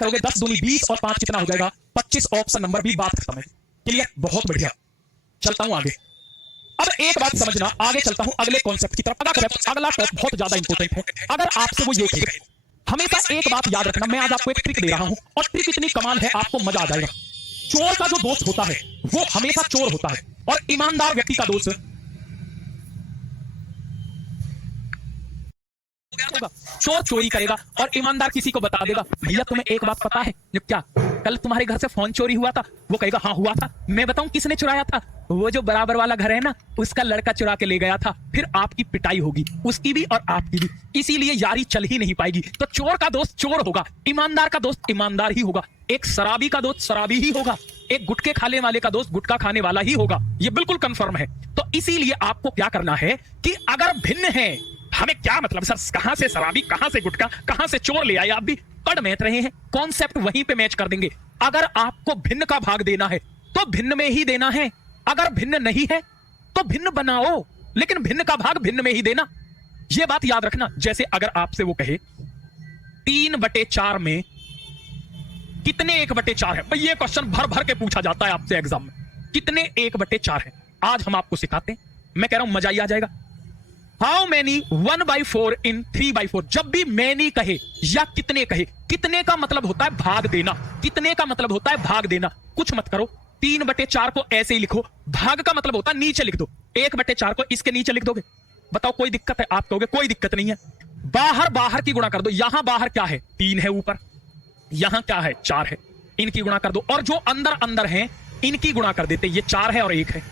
करोगे 10 दूनी 20 और 5 कितना हो जाएगा 25। ऑप्शन नंबर बी, बात खत्म है। क्लियर, बहुत बढ़िया। चलता हूं आगे। अब एक बात समझना, आगे चलता हूं अगले कॉन्सेप्ट की तरफ। अगला टॉप बहुत ज्यादा इंपॉर्टेंट है। अगर आपसे वो ये कहे, हमेशा एक बात याद रखना, मैं आज आपको एक ट्रिक दे रहा हूं और ट्रिक इतनी कमाल है आपको मजा आ जाएगा। चोर का जो दोस्त होता है वो हमेशा चोर होता है और ईमानदार व्यक्ति का दोस्त होगा। चोर चोरी करेगा और ईमानदार किसी को बता देगा, भैया तुम्हें एक बात पता है क्या, कल तुम्हारे घर से फोन चोरी हुआ था? वो कहेगा हाँ हुआ था। मैं बताऊं किसने चुराया था? वो जो बराबर वाला घर है ना, उसका लड़का चुरा के ले गया था। फिर आपकी पिटाई होगी, उसकी भी और आपकी भी। इसीलिए यारी चल ही नहीं पाएगी। तो चोर का दोस्त चोर होगा, ईमानदार का दोस्त ईमानदार ही होगा, एक शराबी का दोस्त शराबी ही होगा, एक गुटखे खाने वाले का दोस्त गुटखा खाने वाला ही होगा। ये बिल्कुल कंफर्म है। तो इसीलिए आपको क्या करना है कि अगर भिन्न है, हमें क्या मतलब सर, कहां से शराबी, कहां से गुटखा, कहां से चोर ले आए? आप भी पढ़ मैथ रहे हैं, कॉन्सेप्ट वहीं पे मैच कर देंगे। अगर आपको भिन्न का भाग देना है तो भिन्न में ही देना है, अगर भिन्न नहीं है तो भिन्न बनाओ, लेकिन भिन्न का भाग भिन्न में ही देना। यह बात याद रखना। जैसे अगर आपसे वो कहे 3/4 में कितने 1/4 है, भाई ये क्वेश्चन भर भर के पूछा जाता है आपसे एग्जाम में, कितने 1/4 है? आज हम आपको सिखाते हैं, मैं कह रहा हूं मजा ही आ जाएगा। हाउ मैनी 1/4 इन 3/4? जब भी मैनी कहे या कितने कहे, कितने का मतलब होता है भाग देना, कितने का मतलब होता है भाग देना। कुछ मत करो, 3/4 को ऐसे ही लिखो, भाग का मतलब होता है नीचे लिख दो। 1/4 को इसके नीचे लिख दोगे, बताओ कोई दिक्कत है? आप कहोगे कोई दिक्कत नहीं है। बाहर बाहर की गुणा कर दो, यहां बाहर क्या है 3 है, ऊपर यहां क्या है 4 है, इनकी गुणा कर दो। और जो अंदर अंदर है इनकी गुणा कर देते, ये 4 है और 1 है।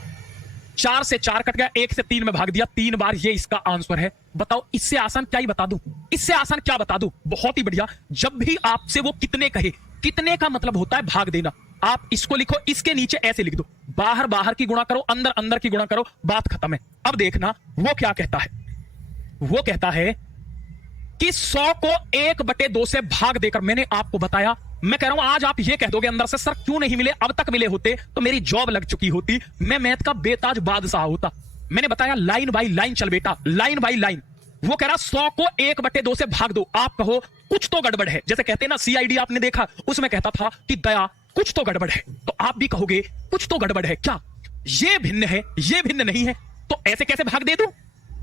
4 से 4 कट गया, 1 से 3 में भाग दिया 3 बार, ये इसका आंसर है। बताओ इससे आसान क्या ही बता दूं, इससे आसान क्या बता दूं? बहुत ही बढ़िया। जब भी आपसे वो कितने कहे, कितने का मतलब होता है भाग देना। आप इसको लिखो, इसके नीचे ऐसे लिख दो, बाहर बाहर की गुणा करो, अंदर अंदर की गुणा करो, बात खत्म है। अब देखना वो क्या कहता है। वो कहता है कि 100 को 1/2 से भाग देकर, मैंने आपको बताया, मैं कह रहा हूं आज आप ये कह दोगे अंदर से, सर क्यों नहीं मिले, अब तक मिले होते तो मेरी जॉब लग चुकी होती, मैं मैथ का बेताज बादशाह होता। मैंने बताया लाइन बाई लाइन चल बेटा, लाइन बाई लाइन। वो कह रहा 100 को 1/2 से भाग दो। आप कहो कुछ तो गड़बड़ है, जैसे कहते हैं ना CID आपने देखा, उसमें कहता था कि दया कुछ तो गड़बड़ है, तो आप भी कहोगे कुछ तो गड़बड़ है क्या, ये भिन्न है ये भिन्न नहीं है, तो ऐसे कैसे भाग दे दूं?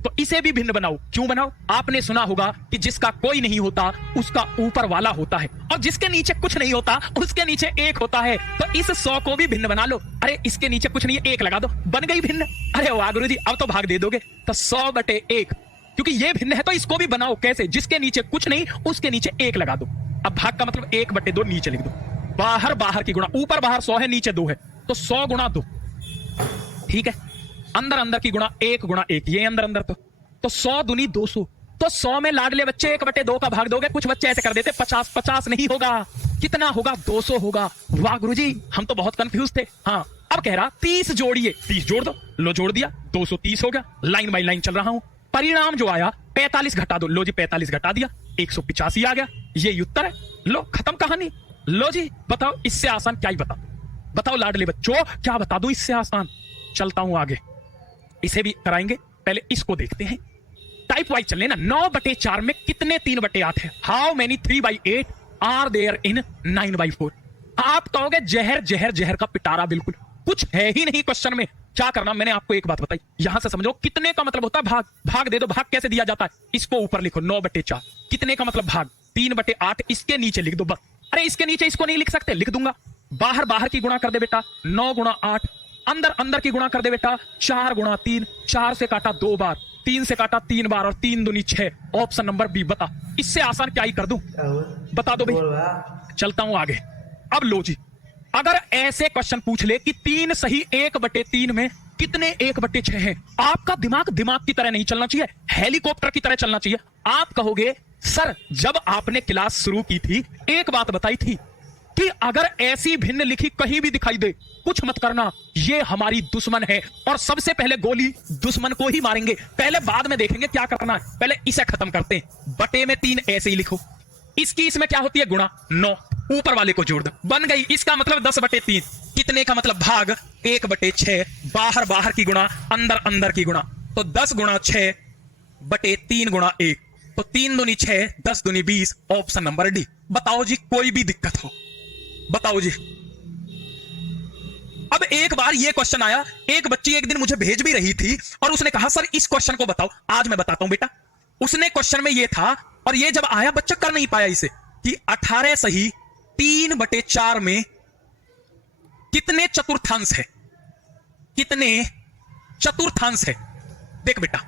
तो इसे भी भिन्न बनाओ। क्यों बनाओ? आपने सुना होगा कि जिसका कोई नहीं होता उसका ऊपर वाला होता है, और जिसके नीचे कुछ नहीं होता उसके नीचे 1 होता है। तो इस 100 को भी भिन्न बना लो। अरे इसके नीचे कुछ नहीं है, 1 लगा दो, बन गई भिन्न। अरे वाह गुरुजी, अब तो भाग दे दोगे। तो 100/1, क्योंकि ये भिन्न है तो इसको भी बनाओ। कैसे? जिसके नीचे कुछ नहीं उसके नीचे 1 लगा दो। अब भाग का मतलब 1/2 नीचे लिख दो। बाहर बाहर की गुणा, ऊपर बाहर 100 है, नीचे 2 है, तो 100 गुणा 2, ठीक है। अंदर अंदर की गुणा 1 गुणा 1, ये अंदर अंदर तो 100 दूनी 200। तो 100 में लाडले बच्चे 1/2 का भाग दोगे। कुछ बच्चे ऐसे कर देते 50 नहीं होगा, कितना होगा 200 होगा। वाह गुरुजी, हम तो बहुत कंफ्यूज थे। हाँ, अब कह रहा 30 जोड़िए, 30 जोड़ दो, लो जोड़ दिया, 230 हो गया। लाइन बाई लाइन चल रहा हूं, परिणाम जो आया 45 घटा दो, लो जी 45 घटा दिया, 185 आ गया। ये उत्तर है, लो खत्म कहानी। लो जी बताओ इससे आसान क्या ही बता, बताओ लाडले बच्चों क्या बता दूं इससे आसान। चलता हूं आगे, इसे भी कराएंगे, पहले इसको देखते हैं। टाइप वाइज चलने ना। 9/4 में कितने 3/8 है? How many 3/8 are there in 9/4? आप कहोगे जहर जहर जहर का पिटारा, बिल्कुल कुछ है ही नहीं क्वेश्चन में। क्या करना, मैंने आपको एक बात बताई, यहां से समझो कितने का मतलब होता है भाग। भाग दे दो, भाग कैसे दिया जाता है, इसको ऊपर लिखो 9/4, कितने का मतलब भाग 3/8, इसके नीचे लिख दो बस। अरे इसके नीचे इसको नहीं लिख सकते, लिख दूंगा। बाहर बाहर की गुणा कर दे बेटा, 9 गुणा 8, अंदर अंदर की गुणा कर दे बेटा, 4 गुणा 3, 4 से काटा 2 बार, 3 से काटा 3 बार, और 3 दूनी 6। Option number B. बता इससे आसान क्या ही कर दूं, बता दो भाई। चलता हूं आगे। अब लो जी, अगर ऐसे क्वेश्चन पूछ ले कि 3 सही 1/3 में कितने 1/6 हैं, आपका दिमाग दिमाग की तरह नहीं चलना चाहिए, हेलीकॉप्टर की तरह चलना चाहिए। आप कहोगे सर जब आपने क्लास शुरू की थी एक बात बताई थी कि अगर ऐसी भिन्न लिखी कहीं भी दिखाई दे, कुछ मत करना, ये हमारी दुश्मन है और सबसे पहले गोली दुश्मन को ही मारेंगे। पहले बाद में देखेंगे क्या करना है, पहले इसे खत्म करते हैं। बटे में 3 ऐसे ही लिखो, इसकी इसमें क्या होती है गुणा, 9, ऊपर वाले को जोड़ दो, बन गई। इसका मतलब 10/3, कितने का मतलब भाग 1/6, बाहर बाहर की गुणा, अंदर अंदर की गुणा, तो 10 गुणा 6/3 गुणा 1, तो 3 दूनी 6, 10 दूनी 20, ऑप्शन नंबर डी। बताओ जी, कोई भी दिक्कत हो, बताओ जी। अब एक बार ये क्वेश्चन आया, एक बच्ची एक दिन मुझे भेज भी रही थी और उसने कहा सर इस क्वेश्चन को बताओ। आज मैं बताता हूं बेटा। उसने क्वेश्चन में ये था, और ये जब आया बच्चा कर नहीं पाया इसे, कि 18 सही 3/4 में कितने चतुर्थांश है, कितने चतुर्थांश है। देख बेटा,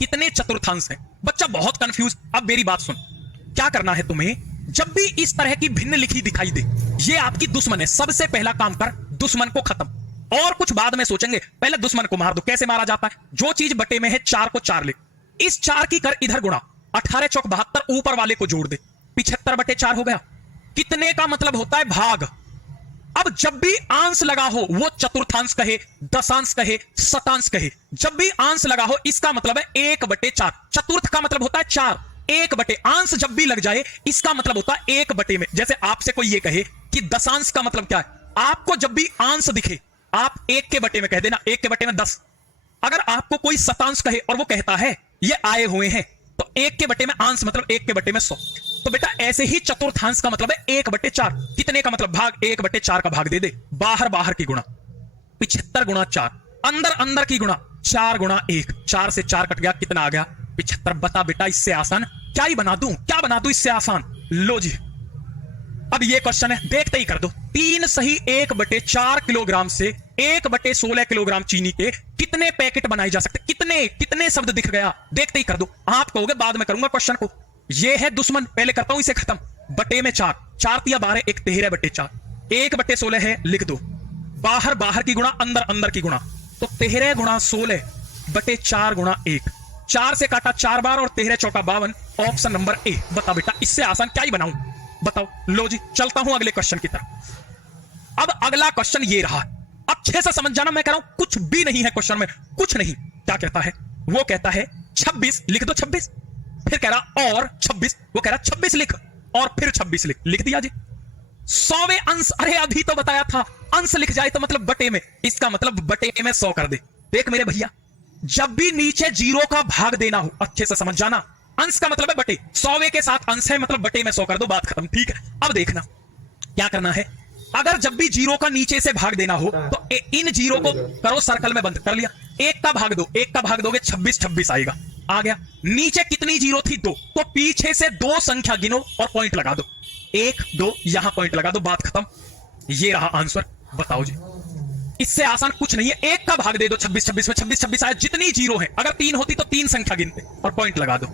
कितने चतुर्थांश है। बच्चा बहुत कंफ्यूज। अब मेरी बात सुन, क्या करना है तुम्हें, जब भी इस तरह की भिन्न लिखी दिखाई दे, ये आपकी दुश्मन है, सबसे पहला काम कर दुश्मन को खत्म, और कुछ बाद में सोचेंगे, पहले दुश्मन को मार दो। कैसे मारा जाता है, जो चीज बटे में है 4 को 4 ले, इस 4 की कर इधर गुणा, 18 चौक 72, ऊपर वाले को जोड़ दे, 75/4 हो गया। कितने का मतलब होता है भाग। अब जब भी अंश लगा हो, वो चतुर्थांश कहे, दशांश कहे, शतांश कहे, जब भी अंश लगा हो इसका मतलब है 1/4। चतुर्थ का मतलब होता है 4, 1/, अंश जब भी लग जाए इसका मतलब होता है 1/। में जैसे आपसे कोई ये कहे कि दशांश का मतलब क्या है, आपको जब भी अंश दिखे आप 1/, में कह देना, 1/, में 10। अगर आपको कोई शतांश कहे और वो कहता है ये आए हुए हैं, तो 1/, में अंश मतलब 1/, में 100। तो बेटा ऐसे ही चतुर्थांश का मतलब है 1/4। कितने का मतलब भाग, 1/4 का भाग दे दे, बाहर बाहर की गुणा, 75 × 4, अंदर अंदर की गुणा, 4 × 1, 4 से 4 कट गया, कितना आ गया 75। बता बेटा इससे आसान क्या ही बना दूं, क्या बना दूं इससे आसान। लो जी, अब ये क्वेश्चन है, देखते ही कर दो। 3 सही 1/4 किलोग्राम से 1/16 किलोग्राम चीनी के कितने पैकेट बनाए जा सकते, कितने कितने शब्द दिख गया, देखते ही कर दो। आप कहोगे बाद में करूंगा क्वेश्चन को, ये है दुश्मन, पहले करता हूं इसे खत्म। बटे में 4, 4 × 12, 1 13/4, 1/16 है, लिख दो, बाहर बाहर की गुणा, अंदर अंदर की गुणा, तो 13 × 16/4 × 1, 4 से काटा 4 बार और 13 चौका 52, ऑप्शन नंबर ए। बता बेटा इससे आसान क्या ही बनाऊं, बताओ। लो जी, चलता हूं अगले क्वेश्चन की तरफ। अब अगला क्वेश्चन ये रहा, अच्छे से समझ जाना, मैं कह रहा हूं कुछ भी नहीं है क्वेश्चन में, कुछ नहीं। क्या कहता है, वो कहता है 26, लिख दो 26, फिर कह रहा और 26, वो कह रहा 26 लिख, और फिर 26 लिख दिया जी। 100वें अंश, अरे अभी तो बताया था अंश लिख जाए तो मतलब बटे में, इसका मतलब बटे में 100 कर दे। देख मेरे भैया, जब भी नीचे 0 का भाग देना हो, अच्छे से समझ जाना, अंश का मतलब है बटे, 100वें के साथ अंश है मतलब बटे में 100 कर दो, बात खत्म, ठीक है। अब देखना क्या करना है, अगर जब भी 0 का नीचे से भाग देना हो तो इन 0 को करो सर्कल में बंद कर लिया, 1 का भाग दो, 1 का भाग दोगे 26, 26 आएगा, आ गया। नीचे कितनी 0 थी, 2, तो पीछे से 2 संख्या गिनो और पॉइंट लगा दो, 1 2, यहां पॉइंट लगा दो, बात खत्म। ये रहा आंसर, बताओ जी। इससे आसान कुछ नहीं है, 1 का भाग दे दो 26, 26 में 26, 26 आया, जितनी 0 है, अगर 3 होती तो 3 संख्या गिनते और पॉइंट लगा दो।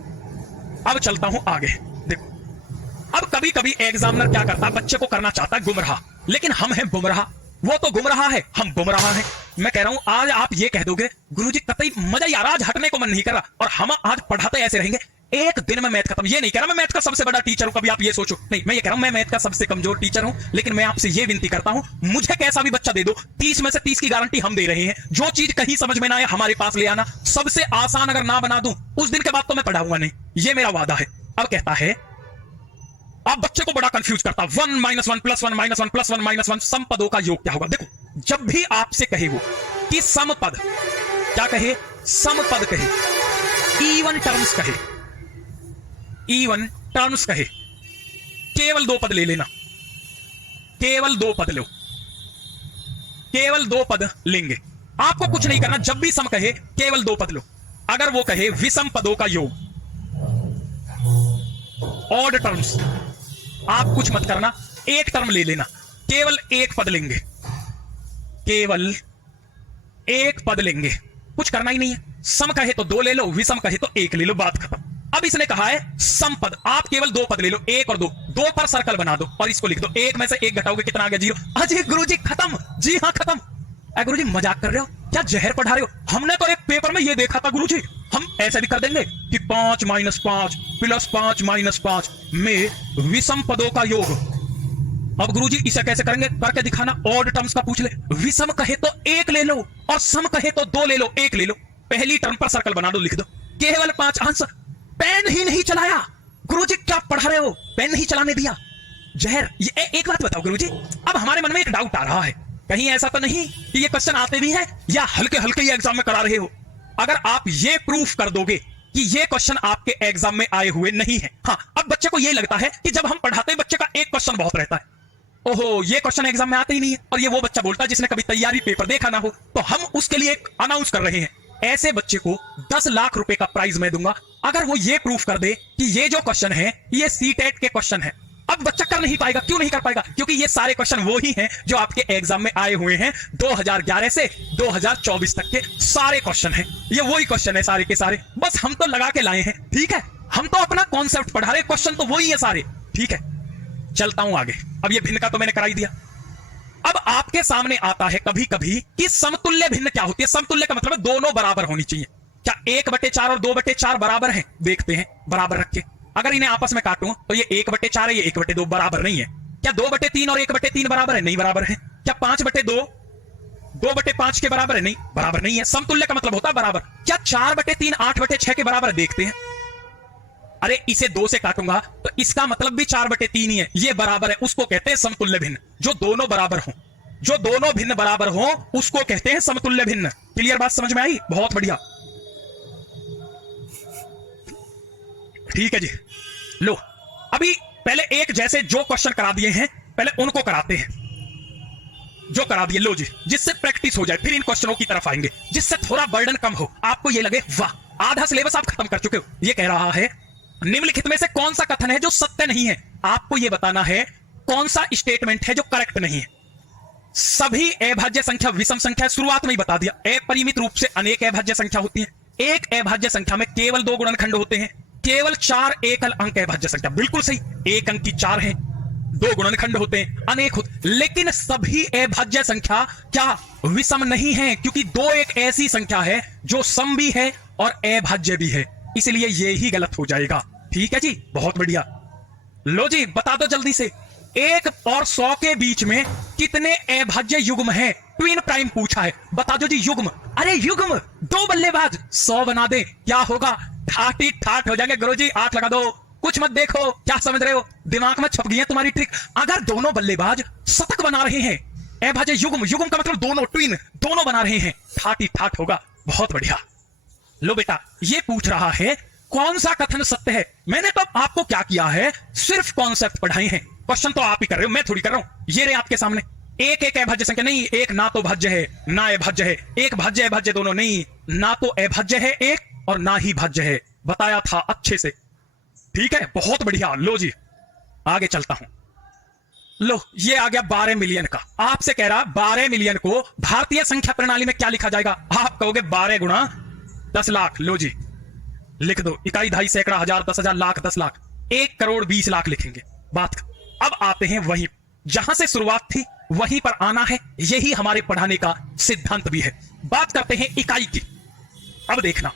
अब चलता हूं आगे, देखो। अब कभी कभी एग्जामिनर क्या करता है, बच्चे को करना चाहता है गुमराह, लेकिन हम हैं गुमराह, वो तो गुमराह है, हम गुमराह हैं। मैं कह रहा हूं आज आप ये कह दोगे गुरुजी कतई मजा यार, आज हटने को मन नहीं कर रहा, और हम आज पढ़ाते ऐसे रहेंगे, एक दिन में मैथ खत्म। ये नहीं कह रहा मैं मैथ का सबसे बड़ा टीचर हूं, कभी आप ये सोचो नहीं, मैं ये कह रहा हूं मैं मैथ का सबसे कमजोर टीचर हूं, लेकिन मैं आपसे ये विनती करता हूं, मुझे कैसा भी बच्चा दे दो, 30 में से 30 की गारंटी हम दे रहे हैं। जो चीज कहीं समझ में ना आए हमारे पास ले आना, सबसे आसान अगर ना बना दूं उस दिन के बाद तो मैं पढ़ाऊंगा नहीं, ये मेरा वादा है। अब कहता है, आप बच्चे को बड़ा कंफ्यूज करता, 1 - 1 + 1 - 1 + 1 - 1 सम पदों का योग क्या होगा। देखो, जब भी आपसे कहे वो कि सम पद, क्या कहे, सम पद कहे, इवन टर्म्स कहे, इवन टर्म्स कहे, केवल 2 पद ले लेना, केवल 2 पद लो, केवल 2 पद लेंगे, आपको कुछ नहीं करना। जब भी सम कहे केवल 2 पद लो। अगर वो कहे विषम पदों का योग, ऑड टर्म्स, आप कुछ मत करना, 1 टर्म ले लेना, केवल 1 पद लेंगे, केवल 1 पद लेंगे, कुछ करना ही नहीं है। सम कहे तो 2 ले लो, विषम कहे तो 1 ले लो, बात खत्म। अब इसने कहा है सम पद, आप केवल 2 पद ले लो, 1 और 2, 2 पर सर्कल बना दो और इसको लिख दो, 1 में से 1 घटाओगे कितना आ गया, 0। अजय गुरुजी खत्म, जी हाँ खत्म। गुरुजी मजाक कर रहे हो क्या, जहर पढ़ा रहे हो? हमने तो एक पेपर में ये देखा था गुरुजी, हम ऐसे भी कर देंगे कि 5 - 5 + 5 - 5 में विषम पदों का योग। अब गुरुजी इसे कैसे करेंगे, करके दिखाना। ऑड टर्म्स का पूछ ले, विषम कहे तो 1 ले लो और सम कहे तो 2 ले लो, 1 ले लो, पहली टर्म पर सर्कल बना दो, लिख दो, केवल 5 आंसर। पेन ही नहीं चलाया गुरुजी, क्या पढ़ा रहे हो, पेन नहीं चलाने दिया, जहर। ये एक बात बताओ गुरुजी, अब हमारे मन में एक डाउट आ रहा है, कहीं ऐसा तो नहीं कि ये क्वेश्चन आते भी हैं या हल्के हल्के ही एग्जाम में करा रहे हो। अगर आप ये प्रूफ कर दोगे कि ये क्वेश्चन आपके एग्जाम में आए हुए नहीं है। हाँ, अब बच्चे को ये लगता है कि जब हम पढ़ाते हैं बच्चे का एक क्वेश्चन बहुत रहता है, ओहो ये क्वेश्चन एग्जाम में आते ही नहीं है, और ये वो बच्चा बोलता है जिसने कभी तैयारी पेपर देखा ना हो। तो हम उसके लिए एक अनाउंस कर रहे हैं, ऐसे बच्चे को 10 लाख रुपए का प्राइज मैं दूंगा अगर वो ये प्रूफ कर दे कि ये जो क्वेश्चन है ये सीटेट के क्वेश्चन है। अब बच्चा कर नहीं पाएगा, क्यों नहीं कर पाएगा? क्योंकि ये सारे क्वेश्चन वो ही हैं जो आपके एग्जाम में आए हुए हैं 2011 से 2024 तक के सारे क्वेश्चन हैं। ये वही क्वेश्चन है सारे के सारे, बस हम तो लगा के लाए हैं। ठीक है, हम तो अपना कॉन्सेप्ट पढ़ा रहे, क्वेश्चन तो वही है सारे। ठीक है, चलता हूं आगे। अब ये भिन्न का तो मैंने करा ही दिया। अब आपके सामने आता है कभी कभी कि समतुल्य भिन्न क्या होती है। समतुल्य का मतलब है दोनों बराबर होनी चाहिए। क्या 1/4 और 2/4 बराबर हैं? देखते हैं, बराबर रख के अगर इन्हें आपस में काटूं तो ये 1/4 है, ये 1/2 बराबर नहीं है। क्या 2/3 और 1/3 बराबर है? नहीं बराबर है। क्या 5/2 2/5 के बराबर है? नहीं, बराबर नहीं है। समतुल्य का मतलब होता है बराबर। क्या 4/3 8/6 के बराबर है? देखते हैं। अरे इसे 2 से काटूंगा तो इसका मतलब भी 4/3 ही है, ये बराबर है। उसको कहते हैं समतुल्य भिन्न। जो दोनों बराबर हो, जो दोनों भिन्न बराबर हो उसको कहते हैं समतुल्य भिन्न। क्लियर बात समझ में आई? बहुत बढ़िया। ठीक है जी, लो अभी पहले एक जैसे जो क्वेश्चन करा दिए हैं पहले उनको कराते हैं, जो करा दिए लो जी, जिससे प्रैक्टिस हो जाए। फिर इन क्वेश्चनों की तरफ आएंगे जिससे थोड़ा बर्डन कम हो, आपको ये लगे वाह आधा सिलेबस आप खत्म कर चुके हो। ये कह रहा है निम्नलिखित में से कौन सा कथन है जो सत्य नहीं है। आपको यह बताना है कौन सा स्टेटमेंट है जो करेक्ट नहीं है। सभी अभाज्य संख्या विषम संख्या, शुरुआत में ही बता दिया। अपरिमित रूप से अनेक अभाज्य संख्या होती है। एक अभाज्य संख्या में केवल 2 गुणनखंड होते हैं। केवल 4 एकल अंक अभाज्य संख्या, बिल्कुल सही, एक अंक की 4 है, 2 गुणनखंड होते हैं, अनेक होते। लेकिन सभी अभाज्य संख्या क्या विषम नहीं है, क्योंकि 2 एक ऐसी संख्या है जो सम भी है और अभाज्य भी है, इसलिए ये ही गलत हो जाएगा। ठीक है जी, बहुत बढ़िया। लो जी बता दो जल्दी से, 1 और 100 के बीच में कितने अभाज्य युग्म हैं? ट्विन प्राइम पूछा है, बता दो जी युग्म। अरे युग्म, 2 बल्लेबाज 100 बना दे, क्या होगा? ठाट ही ठाट हो जाएंगे। गुरुजी 8 लगा दो, कुछ मत देखो, क्या समझ रहे हो? दिमाग में छप गई है तुम्हारी ट्रिक। अगर दोनों बल्लेबाज शतक बना रहे हैं, अभाज्य युग्म, युग्म का मतलब दोनों, ट्विन दोनों बना रहे हैं, ठाट ही ठाट होगा। बहुत बढ़िया। लो बेटा, ये पूछ रहा है कौन सा कथन सत्य है। मैंने तो आपको क्या किया है, सिर्फ कॉन्सेप्ट पढ़ाए हैं। क्वेश्चन तो आप ही कर रहे हो, मैं थोड़ी कर रहा हूं। ये रहे आपके सामने, एक एक अभाज्य संख्या नहीं, एक ना तो भाज्य है ना अभाज्य है, एक भाज्य अभाज्य दोनों नहीं, ना तो अभाज्य है एक और ना ही भाज्य है, बताया था अच्छे से। ठीक है, बहुत बढ़िया। लो जी आगे चलता हूं। लो ये आ गया 12 मिलियन का। आपसे कह रहा 12 मिलियन को भारतीय संख्या प्रणाली में क्या लिखा जाएगा? आप कहोगे 12 गुणा 10 लाख। लो जी लिख दो, इकाई, दहाई, सैकड़ा, हजार, 10,000, लाख, 10 लाख, 1 करोड़ 20 लाख लिखेंगे। बात अब आते हैं वहीं जहां से शुरुआत थी वहीं पर आना है, यही हमारे पढ़ाने का सिद्धांत भी है। बात करते हैं इकाई की। अब देखना,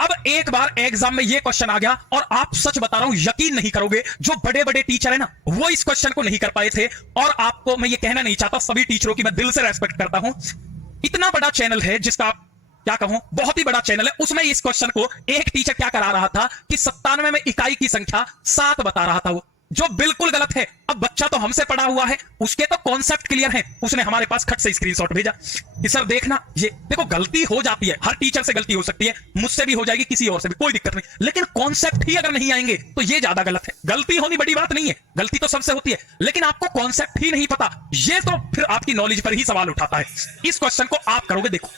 अब एक बार एग्जाम में ये क्वेश्चन आ गया और आप सच बता रहा हूं यकीन नहीं करोगे, जो बड़े बड़े टीचर है ना वो इस क्वेश्चन को नहीं कर पाए थे। और आपको मैं ये कहना नहीं चाहता, सभी टीचरों की मैं दिल से रेस्पेक्ट करता हूं। इतना बड़ा चैनल है जिसका क्या कहूं, बहुत ही बड़ा चैनल है, उसमें इस क्वेश्चन को एक टीचर क्या करा रहा था कि 97 में इकाई की संख्या 7 बता रहा था वो, जो बिल्कुल गलत है। अब बच्चा तो हमसे पढ़ा हुआ है, उसके तो कॉन्सेप्ट क्लियर है, उसने हमारे पास खट से स्क्रीनशॉट भेजा कि सर देखना, ये देखो गलती हो जाती है, हर टीचर से गलती हो सकती है, मुझसे भी हो जाएगी, किसी और से भी, कोई दिक्कत नहीं, लेकिन कॉन्सेप्ट ही अगर नहीं आएंगे तो ये ज्यादा गलत है। गलती होनी बड़ी बात नहीं है, गलती तो सबसे होती है, लेकिन आपको कॉन्सेप्ट ही नहीं पता, ये तो फिर आपकी नॉलेज पर ही सवाल उठाता है। इस क्वेश्चन को आप करोगे, देखो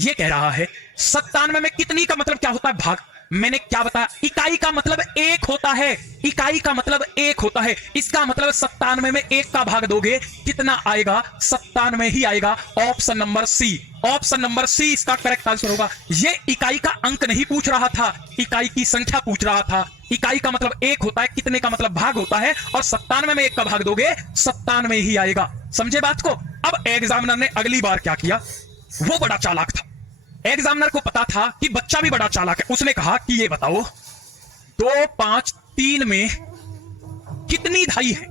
ये कह रहा है 97 में कितनी का मतलब क्या होता है? भाग। मैंने क्या बताया? इकाई का मतलब 1 होता है, इकाई का मतलब 1 होता है। इसका मतलब 97 में 1 का भाग दोगे कितना आएगा? 97 ही आएगा। Option number C, option number C इसका करेक्ट आंसर होगा। ये इकाई का अंक नहीं पूछ रहा था, इकाई की संख्या पूछ रहा था। इकाई का मतलब 1 होता है, कितने का मतलब भाग होता है, और 97 में 1 का भाग दोगे 97 ही आएगा। समझे बात को? अब एग्जामिनर ने अगली बार क्या किया, वो बड़ा चालाक था। एग्जामिनर को पता था कि बच्चा भी बड़ा चालाक है। उसने कहा कि ये बताओ 2, 5, 3 में कितनी धाई है?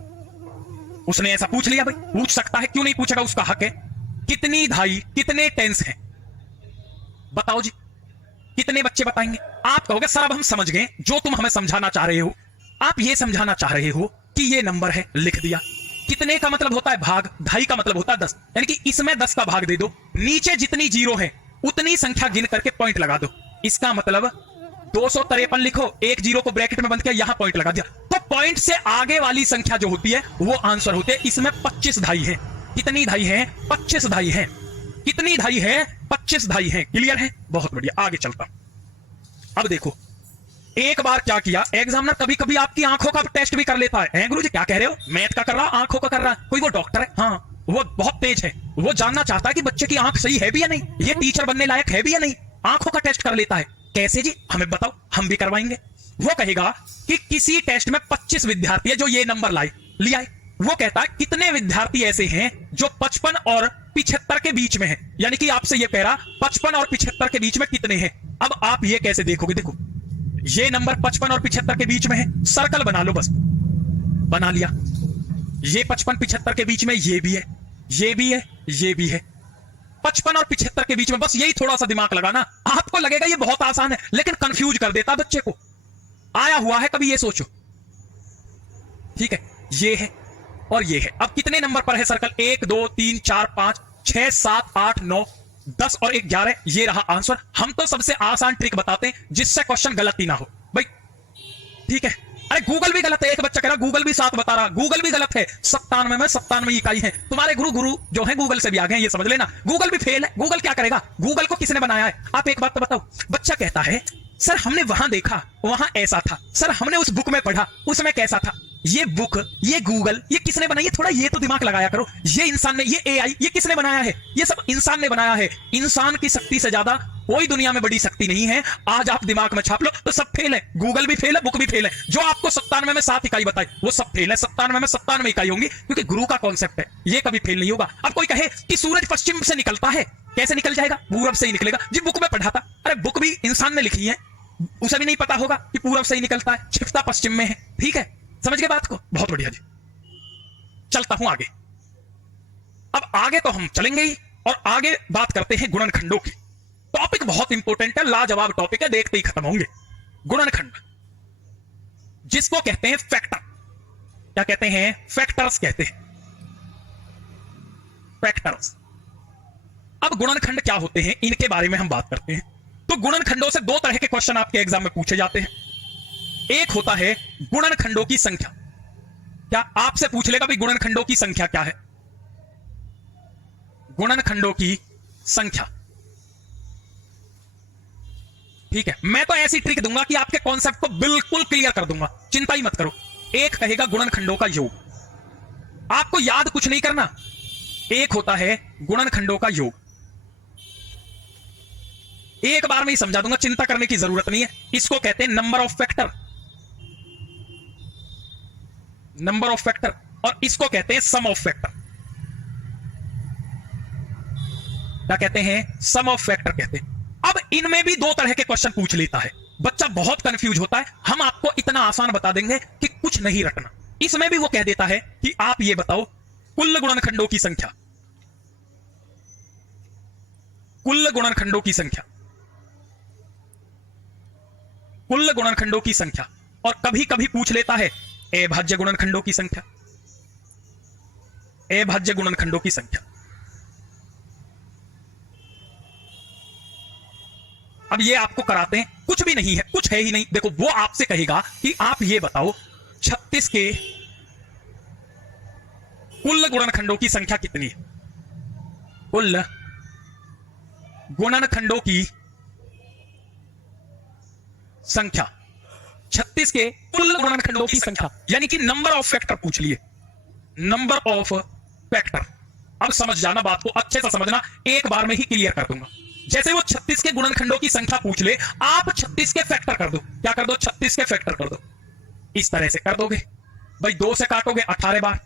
उसने ऐसा पूछ लिया, भाई पूछ सकता है, क्यों नहीं पूछेगा, उसका हक है। कितनी धाई, कितने टेंस हैं? बताओ जी, कितने बच्चे बताएंगे? आप कहोगे सर अब हम समझ गए जो तुम हमें समझाना चाह रहे हो। आप ये समझाना चाह रहे हो कि ये नंबर है, लिख दिया। कितने का मतलब होता है भाग, धाई का मतलब होता है 10, यानी कि इसमें 10 का भाग दे दो, नीचे जितनी जीरो है उतनी संख्या गिन करके पॉइंट लगा दो। इसका मतलब 253 लिखो, एक जीरो को ब्रैकेट में बंद किया, यहां पॉइंट लगा दिया, तो पॉइंट से आगे वाली संख्या जो होती है वो आंसर होते हैं। इसमें 25 धाई है। कितनी धाई है? 25 धाई है। कितनी धाई है? 25 धाई है। क्लियर है? बहुत बढ़िया, आगे चलता हूं। अब देखो, एक बार क्या किया, एग्जामिनर कभी कभी आपकी आंखों का टेस्ट भी कर लेता है। गुरुजी क्या कह रहे हो? मैथ का कर रहा, आंखों का कर रहा। कोई वो डॉक्टर है, हाँ वो बहुत तेज है, वो जानना चाहता है कि बच्चे की आंख सही है भी या नहीं, ये टीचर बनने लायक है भी या नहीं, आंखों का टेस्ट कर लेता है। कैसे जी? हमें बताओ, हम भी करवाएंगे। वो कहेगा कि किसी टेस्ट में 25 विद्यार्थी है जो ये नंबर लिया है। वो कहता है कितने विद्यार्थी ऐसे हैं जो 55 और 75 के बीच में है, यानी कि आपसे ये कह रहा 55 और 75 के बीच में कितने हैं। अब आप ये कैसे देखोगे? देखो, ये नंबर 55 और 75 के बीच में है, सर्कल बना लो, बस बना लिया। ये 55 75 के बीच में ये भी है, ये भी है, ये भी है। 55 और 75 के बीच में, बस यही थोड़ा सा दिमाग लगाना। आपको लगेगा ये बहुत आसान है, लेकिन कंफ्यूज कर देता बच्चे को। आया हुआ है कभी, ये सोचो। ठीक है, ये है और ये है। अब कितने नंबर पर है सर्कल? 1 2 3 4 5 6 7 8 9 10 और 1 11। ये रहा आंसर। हम तो सबसे आसान ट्रिक बताते हैं जिससे क्वेश्चन गलत ही ना हो भाई। ठीक है, अरे गूगल भी गलत है। एक बच्चा कह रहा गूगल भी 7 बता रहा, गूगल भी गलत है। 97 में 97 इकाई है। तुम्हारे गुरु जो है गूगल से भी आगे हैं, ये समझ लेना। गूगल भी फेल है। गूगल क्या करेगा? गूगल को किसने बनाया है? आप एक बात तो बताओ। बच्चा कहता है सर हमने वहां देखा, वहां ऐसा था। सर हमने उस बुक में पढ़ा, उसमें कैसा था। ये बुक, ये गूगल, ये किसने बनाई है? थोड़ा ये तो दिमाग लगाया करो। ये इंसान ने, ये एआई, ये किसने बनाया है? ये सब इंसान ने बनाया है। इंसान की शक्ति से ज्यादा कोई दुनिया में बड़ी शक्ति नहीं है। आज आप दिमाग में छाप लो तो सब फेल है। गूगल भी फेल है, बुक भी फेल है। जो आपको 97 में 7 इकाई बताई वो सब फेल है। 97 में 97 इकाई होंगी, क्योंकि गुरु का कॉन्सेप्ट है, ये कभी फेल नहीं होगा। अब कोई कहे कि सूरज पश्चिम से निकलता है, कैसे निकल जाएगा? पूरब से ही निकलेगा। जी बुक में पढ़ा था। अरे बुक भी इंसान ने लिखी है, उसे भी नहीं पता होगा कि पूरब से ही निकलता है, छिपता पश्चिम में है। ठीक है, समझ गए बात को? बहुत बढ़िया जी। चलता हूं आगे। अब आगे तो हम चलेंगे ही, और आगे बात करते हैं गुणनखंडों की। टॉपिक बहुत इंपॉर्टेंट है, लाजवाब टॉपिक है, देखते ही खत्म होंगे। गुणनखंड, जिसको कहते हैं फैक्टर। क्या कहते हैं? फैक्टर्स कहते हैं, फैक्टर्स। अब गुणनखंड क्या होते हैं, इनके बारे में हम बात करते हैं। तो गुणनखंडों से 2 तरह के क्वेश्चन आपके एग्जाम में पूछे जाते हैं। एक होता है गुणनखंडों की संख्या। क्या आपसे पूछ लेगा भाई गुणनखंडों की संख्या क्या है? गुणनखंडों की संख्या। ठीक है, मैं तो ऐसी ट्रिक दूंगा कि आपके कॉन्सेप्ट को बिल्कुल क्लियर कर दूंगा, चिंता ही मत करो। एक कहेगा गुणनखंडों का योग, आपको याद कुछ नहीं करना। एक होता है गुणनखंडों का योग, एक बार में ही समझा दूंगा, चिंता करने की जरूरत नहीं है। इसको कहते हैं number of factor, number of factor, और इसको कहते हैं सम ऑफ फैक्टर। क्या कहते हैं? सम ऑफ फैक्टर कहते हैं। अब इनमें भी 2 तरह के क्वेश्चन पूछ लेता है बच्चा, बहुत कंफ्यूज होता है। हम आपको इतना आसान बता देंगे कि कुछ नहीं रटना। इसमें भी वो कह देता है कि आप ये बताओ कुल गुणनखंडों की संख्या, कुल गुणनखंडों की संख्या, कुल गुणनखंडों की संख्या। और कभी कभी पूछ लेता है अभाज्य गुणनखंडों की संख्या, अभाज्य गुणनखंडों की संख्या। अब ये आपको कराते हैं, कुछ भी नहीं है, कुछ है ही नहीं। देखो, वो आपसे कहेगा कि आप ये बताओ 36 के कुल गुणनखंडों की संख्या कितनी है? कुल गुणनखंडों की संख्या, 36 के कुल गुणनखंडों की संख्या, यानी कि नंबर ऑफ फैक्टर पूछ लिए, नंबर ऑफ फैक्टर। अब समझ जाना, बात को अच्छे से समझना, एक बार में ही क्लियर कर दूंगा। जैसे वो 36 के गुणनखंडों की संख्या पूछ ले, आप 36 के फैक्टर कर दो। क्या कर दो? 36 के फैक्टर कर दो। इस तरह से कर दोगे भाई। 2 से काटोगे 18 बार,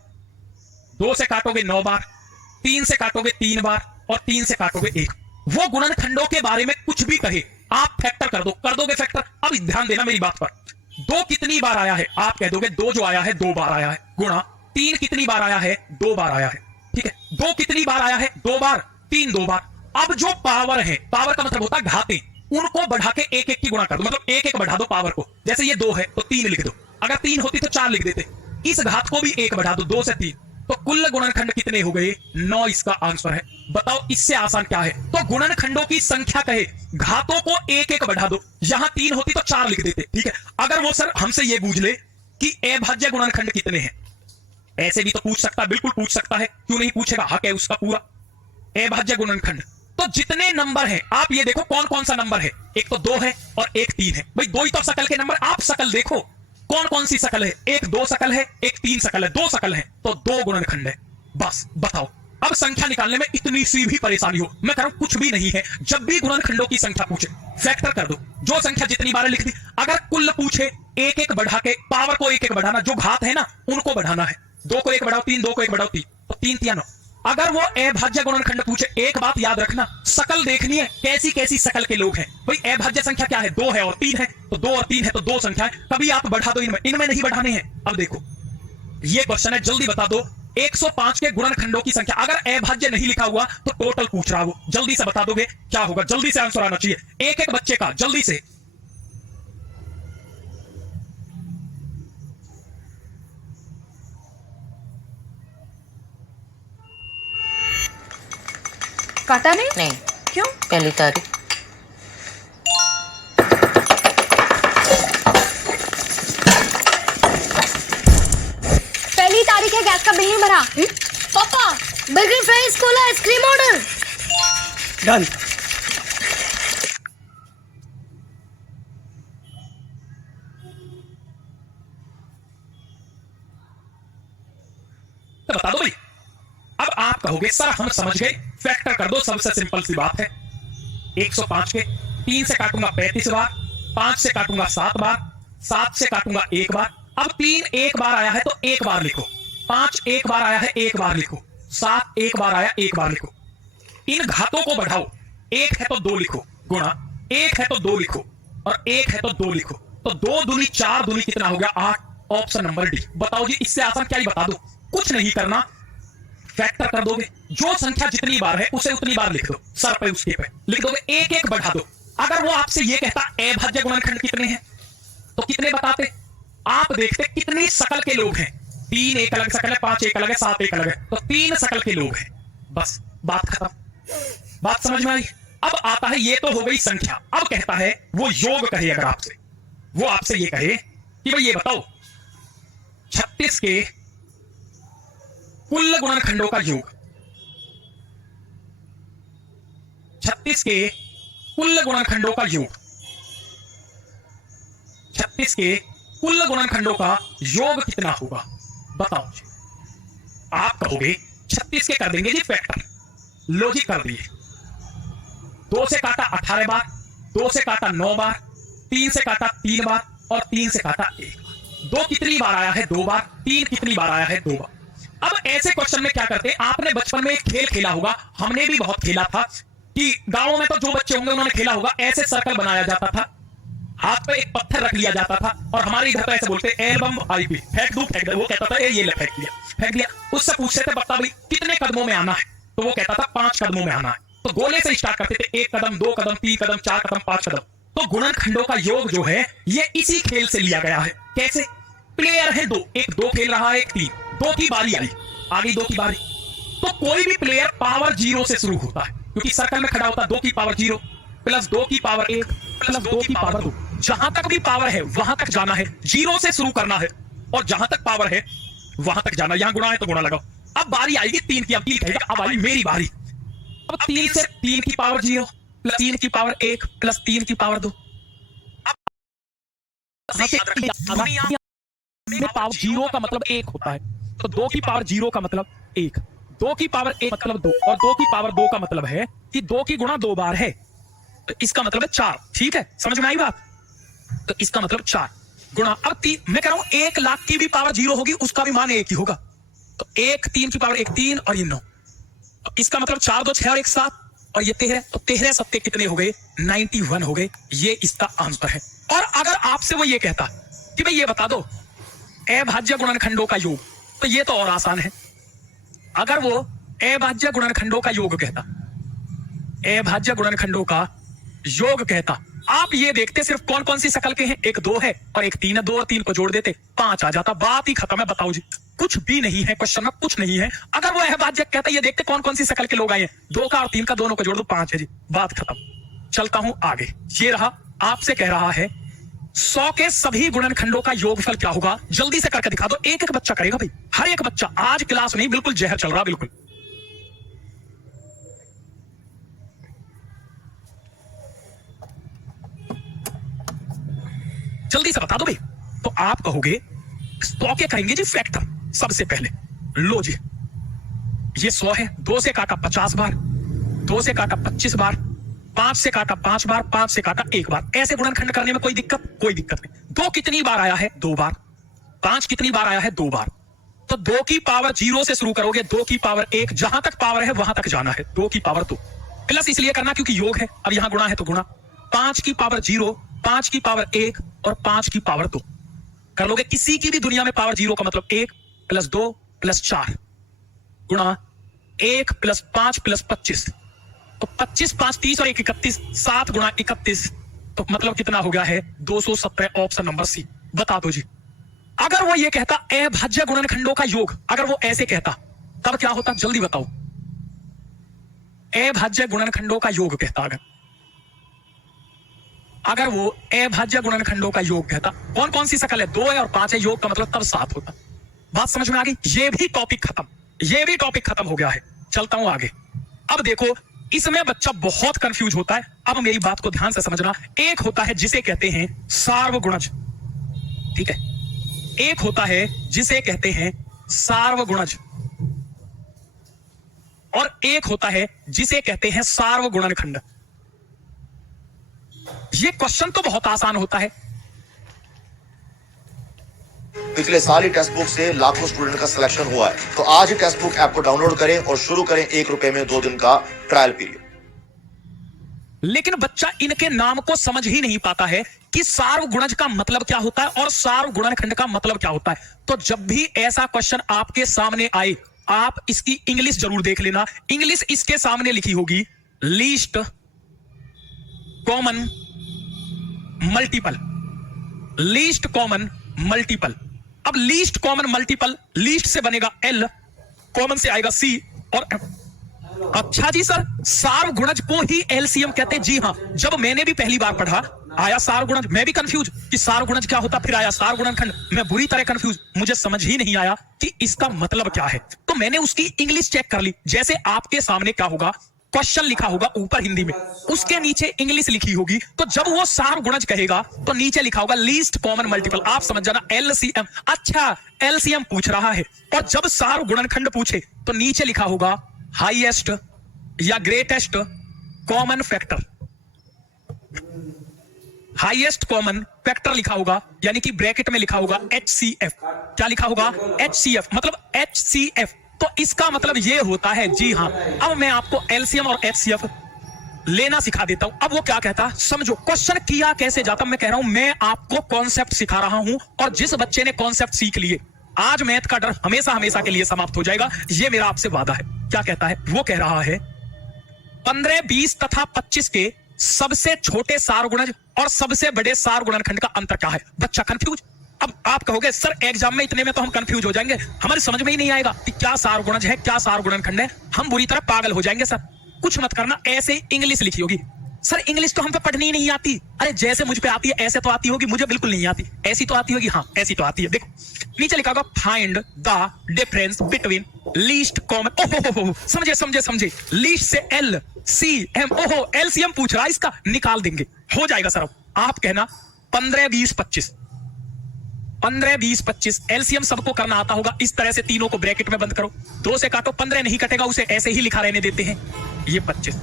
2 से काटोगे 9 बार, 3 से काटोगे 3 बार, और 3 से काटोगे 1। वो गुणनखंडों के बारे में कुछ भी कहे, आप फैक्टर कर दो, कर दोगे फैक्टर। अब ध्यान देना मेरी बात पर। 2 कितनी बार आया है? आप कह दोगे 2 जो आया है 2 बार आया है, गुणा 3 कितनी बार आया है? 2 बार आया है। ठीक है, 2 कितनी बार आया है? 2 बार, 3 2 बार। अब जो पावर है, पावर का मतलब होता है घातें, उनको बढ़ा के 1 1 की गुणा कर दो, मतलब 1 1 बढ़ा दो पावर को। जैसे ये 2 है तो 3 लिख दो, अगर 3 होती तो 4 लिख देते। इस घात को भी 1 बढ़ा दो, 2 से 3, तो कुल गुणनखंड कितने हो गए? 9 इसका आंसर है। बताओ इससे आसान क्या है? तो गुणनखंडों की संख्या कहे, घातों को एक एक बढ़ा दो। यहां 3 होती तो 4 लिख देते, ठीक है। अगर वो सर हमसे ये पूछ ले कि अभाज्य गुणनखंड कितने हैं, ऐसे भी तो पूछ सकता है, बिल्कुल पूछ सकता है, क्यों नहीं पूछेगा, हक है उसका पूरा। अभाज्य गुणनखंड तो जितने नंबर है आप ये देखो कौन कौन सा नंबर है, एक तो 2 है और एक 3 है। भाई 2 ही तो शकल के नंबर, आप शकल देखो कौन कौन सी शकल है, एक 2 शकल है, एक 3 शकल है, 2 शकल है, तो 2 गुणनखंड है। बस बताओ, अब संख्या निकालने में इतनी सी भी परेशानी हो, मैं कह रहा हूं कुछ भी नहीं है। जब भी गुणनखंडों की संख्या पूछे फैक्टर कर दो, जो संख्या जितनी बार लिख दी। अगर कुल पूछे एक एक बढ़ा के, पावर को एक एक बढ़ाना, जो घात है ना उनको बढ़ाना है। 2 को 1 बढ़ाओ 3, 2 को 1 बढ़ाओ 3, तो 3 3 9। अगर वो अभाज्य गुणनखंड पूछे, एक बात याद रखना, शकल देखनी है कैसी कैसी शकल के लोग हैं। भाई अभाज्य संख्या क्या है? 2 है और 3 है, तो 2 और 3 है तो 2 संख्या है, कभी आप बढ़ा दो इनमें, इनमें नहीं बढ़ाने हैं। अब देखो ये क्वेश्चन है, जल्दी बता दो 105 के गुणनखंडों की संख्या। अगर अभाज्य नहीं लिखा हुआ तो टोटल पूछ रहा हो, जल्दी से बता दोगे क्या होगा? जल्दी से आंसर आना चाहिए एक एक बच्चे का, जल्दी से। काटा नहीं? नहीं, क्यों? पहली तारीख। पहली तारीख है, गैस का बिल नहीं भरा। पापा, burger fries Cola ice cream order. Done. तो बता दो भाई। अब आप कहोगे सर हम समझ गए, फैक्टर कर दो, सबसे सिंपल सी बात है। 105 के 3 से काटूंगा 35 बार, 5 से काटूंगा 7 बार, 7 से काटूंगा 1 बार। अब 3 एक बार आया है तो 1 बार लिखो, 5 एक बार आया है 1 बार लिखो, 7 एक बार आया 1 बार लिखो। इन घातों को बढ़ाओ, 1 है तो 2 लिखो, गुणा 1 है तो 2 लिखो, और 1 है तो 2 लिखो, तो 2 दूनी 4 दूनी कितना हो गया? 8। Option number D. बताओ जी, इससे आसान क्या ही बता दो, कुछ नहीं करना, फैक्टर कर दोगे। जो संख्या जितनी बार है उसे उतनी बार लिख दो, सर पे उसके पे लिख दोगे, एक एक बढ़ा दो। अगर वो आपसे ये कहता अभाज्य गुणनखंड कितने हैं, तो कितने बताते? आप देखते कितनी शकल के लोग हैं। 3 एक अलग शकल है, 5 एक अलग है, 7 एक अलग है, तो 3 शकल के लोग हैं। बस बात खत्म। बात समझ में आई? अब आता है, ये तो हो गई संख्या। अब कहता है वो योग कहे, अगर आपसे वो आपसे ये कहे कि भाई ये बताओ 36 के कुल गुणनखंडों का योग, 36 के कुल गुणनखंडों का योग, 36 के कुल गुणनखंडों का योग कितना होगा? बताओ जी। आप कहोगे 36 के कर देंगे जी फैक्टर, लॉजिक कर दिए। 2 से काटा 18 बार, 2 से काटा 9 बार, 3 से काटा 3 बार, और 3 से काटा 1 बार। 2 कितनी बार आया है? 2 बार। 3 कितनी बार आया है? 2 बार। अब ऐसे क्वेश्चन में क्या करते हैं, आपने बचपन में एक खेल खेला होगा, हमने भी बहुत खेला था, कि गांव में तो जो बच्चे होंगे उन्होंने खेला होगा, ऐसे सर्कल बनाया जाता था, हाथ पे एक पत्थर रख लिया जाता था, और हमारे इधर तो ऐसे बोलते एल्बम आईपी, फेंक दो फेंक दो। वो कहता था ये ले, फेंक दिया। उससे पूछते थे बता भाई कितने कदमों में आना है, तो वो कहता था 5 कदमों में आना है। तो गोले से स्टार्ट करते थे, 1 कदम, 2 कदम, 3 कदम, 4 कदम, 5 कदम। तो गुणनखंडों का योग जो है ये इसी खेल से लिया गया है। कैसे? प्लेयर है 2, एक 2 खेल रहा है, एक 3, 2 की बारी आई, आ गई 2 की बारी, तो कोई भी प्लेयर पावर 0 से शुरू होता है, क्योंकि सर्कल में खड़ा होता है। 2 की पावर 0 प्लस 2 की पावर 1 प्लस 2 की पावर 2, जहां तक भी पावर है वहां तक जाना है, 0 से शुरू करना है, और जहां तक पावर है वहां तक जाना। यहां गुणा है तो गुणा लगाओ। अब बारी आएगी 3 की, अब 3 कहेगा अब आई मेरी बारी। अब 3 से 3 की पावर 0 प्लस 3 की पावर 1 प्लस 3 की पावर 2। पावर 0 का मतलब 1 होता है, तो 2 की पावर 0 का मतलब 1, 2 की पावर 1 मतलब 2, और 2 की पावर 2 का मतलब है कि 2 की गुणा 2 बार है, तो इसका मतलब है 4। ठीक है, समझ में आई बात? तो इसका मतलब 4 गुणा, अब 3, मैं कह रहा हूं 1 लाख की भी पावर 0 होगी, उसका भी मान 1 ही होगा, तो 1 3 की पावर 1 3, और ये 9, तो इसका मतलब 4 2 6 और 1 7, और ये 13, तो 13 सत्ते कितने हो गए? 91 हो गए। ये इसका आंसर है। और अगर आपसे वो ये कहता कि भाई ये बता दो अभाज्य गुणनखंडों का योग, तो ये तो और आसान है। अगर वो अभाज्य गुणनखंडों का योग कहता, अभाज्य गुणनखंडों का योग कहता, आप ये देखते सिर्फ कौन कौन सी शक्ल के हैं, एक 2 है और एक 3 है, 2 और 3 को जोड़ देते 5 आ जाता, बात ही खत्म है। बताओ जी, कुछ भी नहीं है, क्वेश्चन में कुछ नहीं है। अगर वो अहभाज्य कहता है ये देखते कौन कौन सी शक्ल के लोग आए हैं, 2 का और 3 का दोनों को जोड़ दो 5 है जी, बात खत्म। चलता हूं आगे। ये रहा, आपसे कह रहा है 100 के सभी गुणनखंडों का योगफल क्या होगा, जल्दी से करके दिखा दो। एक एक बच्चा करेगा भाई, हर एक बच्चा, आज क्लास नहीं, बिल्कुल जहर चल रहा, बिल्कुल। जल्दी से बता दो भाई। तो आप कहोगे 100 के करेंगे जी फैक्टर सबसे पहले। लो जी, ये 100 है, 2 से काटा 50 बार, 2 से काटा 25 बार, 5 से काटा 5 बार, 5 से काटा 1 बार। ऐसे गुणनखंड करने में कोई दिक्कत नहीं। 2 कितनी बार आया है, 2 बार। 5 कितनी बार आया है, 2 बार। तो 2 की पावर 0 से शुरू करोगे, 2 की पावर 1, जहां तक पावर है वहां तक जाना है। 2 की पावर 2 प्लस इसलिए करना क्योंकि योग है, अब यहां गुणा है तो गुणा। 5 की पावर 0, 5 की पावर 1 और 5 की पावर 2 कर लोगे। किसी की भी दुनिया में पावर 0 का मतलब 1 + 2 + 4 गुणा 1 + 5 + 25, तो 25 5 30 और 1 31, 7 गुणा 31, तो मतलब कितना हो गया है 217। Option number C. बता दो जी, अगर वो ये कहता अभाज्य गुणनखंडों का योग, अगर वो ऐसे कहता तब क्या होता, जल्दी बताओ। अभाज्य गुणनखंडों का योग कहता, अगर वो अभाज्य गुणनखंडों का योग कहता, कौन कौन सी शक्ल है, 2 है और 5 है, योग का मतलब तब 7 होता। बात समझ में आ गई? ये भी टॉपिक खत्म, ये भी टॉपिक खत्म हो गया है। चलता हूं आगे। अब देखो, इसमें बच्चा बहुत कंफ्यूज होता है। अब मेरी बात को ध्यान से समझना। एक होता है जिसे कहते हैं सार्वगुणज, ठीक है, एक होता है जिसे कहते हैं सार्वगुणज, और एक होता है जिसे कहते हैं सार्वगुणनखंड। ये क्वेश्चन तो बहुत आसान होता है। पिछले साल ही टेक्स्ट बुक से लाखों स्टूडेंट का सिलेक्शन हुआ है, तो आज ही टेक्स्ट बुक ऐप को डाउनलोड करें और शुरू करें 1 रुपए में 2 दिन का ट्रायल पीरियड। लेकिन बच्चा इनके नाम को समझ ही नहीं पाता है कि सार्वगुणज का मतलब क्या होता है और सार्वगुणनखंड का मतलब क्या होता है। तो जब भी ऐसा क्वेश्चन आपके सामने आए, आप इसकी इंग्लिश जरूर देख लेना। इंग्लिश इसके सामने लिखी होगी, least common multiple, least common multiple. अब लीस्ट कॉमन मल्टीपल, लीस्ट से बनेगा L, कॉमन से आएगा C और M। अच्छा जी सर, सार्वगुणज को ही LCM कहते हैं? जी हां, जब मैंने भी पहली बार पढ़ा आया सार्वगुणज, मैं भी कंफ्यूज कि सार्वगुणज क्या होता, फिर आया सार्वगुणनखंड, मैं बुरी तरह कंफ्यूज, मुझे समझ ही नहीं आया कि इसका मतलब क्या है। तो मैंने उसकी इंग्लिश चेक कर ली। जैसे आपके सामने क्या होगा, क्वेश्चन लिखा होगा ऊपर हिंदी में, उसके नीचे इंग्लिश लिखी होगी, तो जब वो सार्वगुणज कहेगा तो नीचे लिखा होगा लीस्ट कॉमन मल्टीपल। आप समझ जाना, LCM। अच्छा, LCM पूछ रहा है, और जब सार्वगुणनखंड पूछे तो नीचे लिखा होगा हाईएस्ट या greatest common factor. Highest common factor लिखा होगा, यानी कि ब्रैकेट में लिखा होगा HCF। क्या लिखा होगा? HCF, मतलब HCF। तो इसका मतलब ये होता है, जी हां। अब मैं आपको LCM और HCF लेना सिखा देता हूं। अब वो क्या कहता, समझो क्वेश्चन किया कैसे जाता। मैं कह रहा हूं, मैं आपको कॉन्सेप्ट सिखा रहा हूं, और जिस बच्चे ने कॉन्सेप्ट सीख लिए, आज मैथ का डर हमेशा हमेशा के लिए समाप्त हो जाएगा। ये मेरा आपसे वादा है। क्या कहता है? वो कह रहा है 15, 20 तथा 25 के सबसे छोटे सार्वगुणज और सबसे बड़े सार्वगुणनखंड का अंतर क्या है। बच्चा कंफ्यूज। अब आप कहोगे सर एग्जाम में इतने में तो हम कंफ्यूज हो जाएंगे, हमारी समझ में ही नहीं आएगा कि क्या सार्वगुणज है, क्या सार्वगुणनखंड है, हम बुरी तरह पागल हो जाएंगे। सर कुछ मत करना, ऐसे इंग्लिश लिखी होगी। सर इंग्लिश तो हम पे पढ़नी ही नहीं आती। अरे जैसे मुझ पे आती है ऐसे तो आती होगी, मुझे बिल्कुल नहीं आती। ऐसी तो आती होगी, हाँ ऐसी तो आती है। देखो नीचे लिखा होगा find the difference between least common. ओहो, समझे समझे समझे, लीस्ट से LCM। ओहो, LCM पूछ रहा है, इसका निकाल देंगे, हो जाएगा सर। आप कहना 15, 20, 25, 15, 20, 25। LCM सबको करना आता होगा। इस तरह से तीनों को ब्रैकेट में बंद करो, 2 से काटो, 15 नहीं कटेगा, उसे ऐसे ही लिखा रहने देते हैं। ये 25,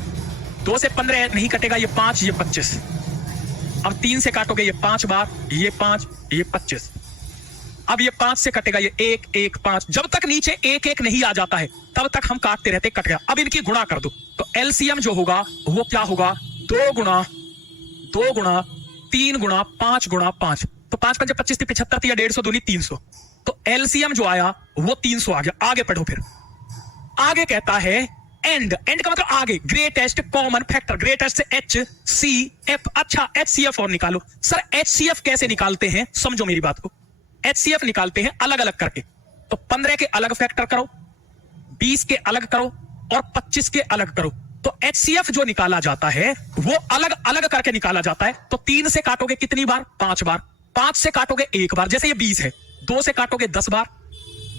2 से 15 नहीं कटेगा, ये 5, ये 25। अब 3 से काटोगे, ये 5 बार, ये 5, ये 25। अब ये 5 से कटेगा, ये 1, 1, 5। जब तक नीचे 1, 1 नहीं आ जाता है तब तक हम काटते रहते, कट गया। अब इनकी गुणा कर दो, तो LCM जो होगा वो क्या होगा, 2 गुणा 3 गुणा 5 गुणा 5। तो 5 5 25 75, या 150 दूनी 300। तो LCM जो आया वो 300 आ गया। आगे पढ़ो। फिर आगे कहता है एंड का मतलब आगे, ग्रेटेस्ट कॉमन फैक्टर, ग्रेटेस्ट से HCF, अच्छा HCF और निकालो। सर HCF कैसे निकालते हैं, समझो मेरी बात को। HCF निकालते हैं अलग अलग करके, तो 15 के अलग फैक्टर करो, 20 के अलग करो और 25 के अलग करो। तो HCF जो निकाला जाता है वो अलग अलग करके निकाला जाता है। तो 3 से काटोगे कितनी बार, 5 बार, 5 से काटोगे 1 बार, जैसे ये 20 है, 2 से काटोगे 10 बार,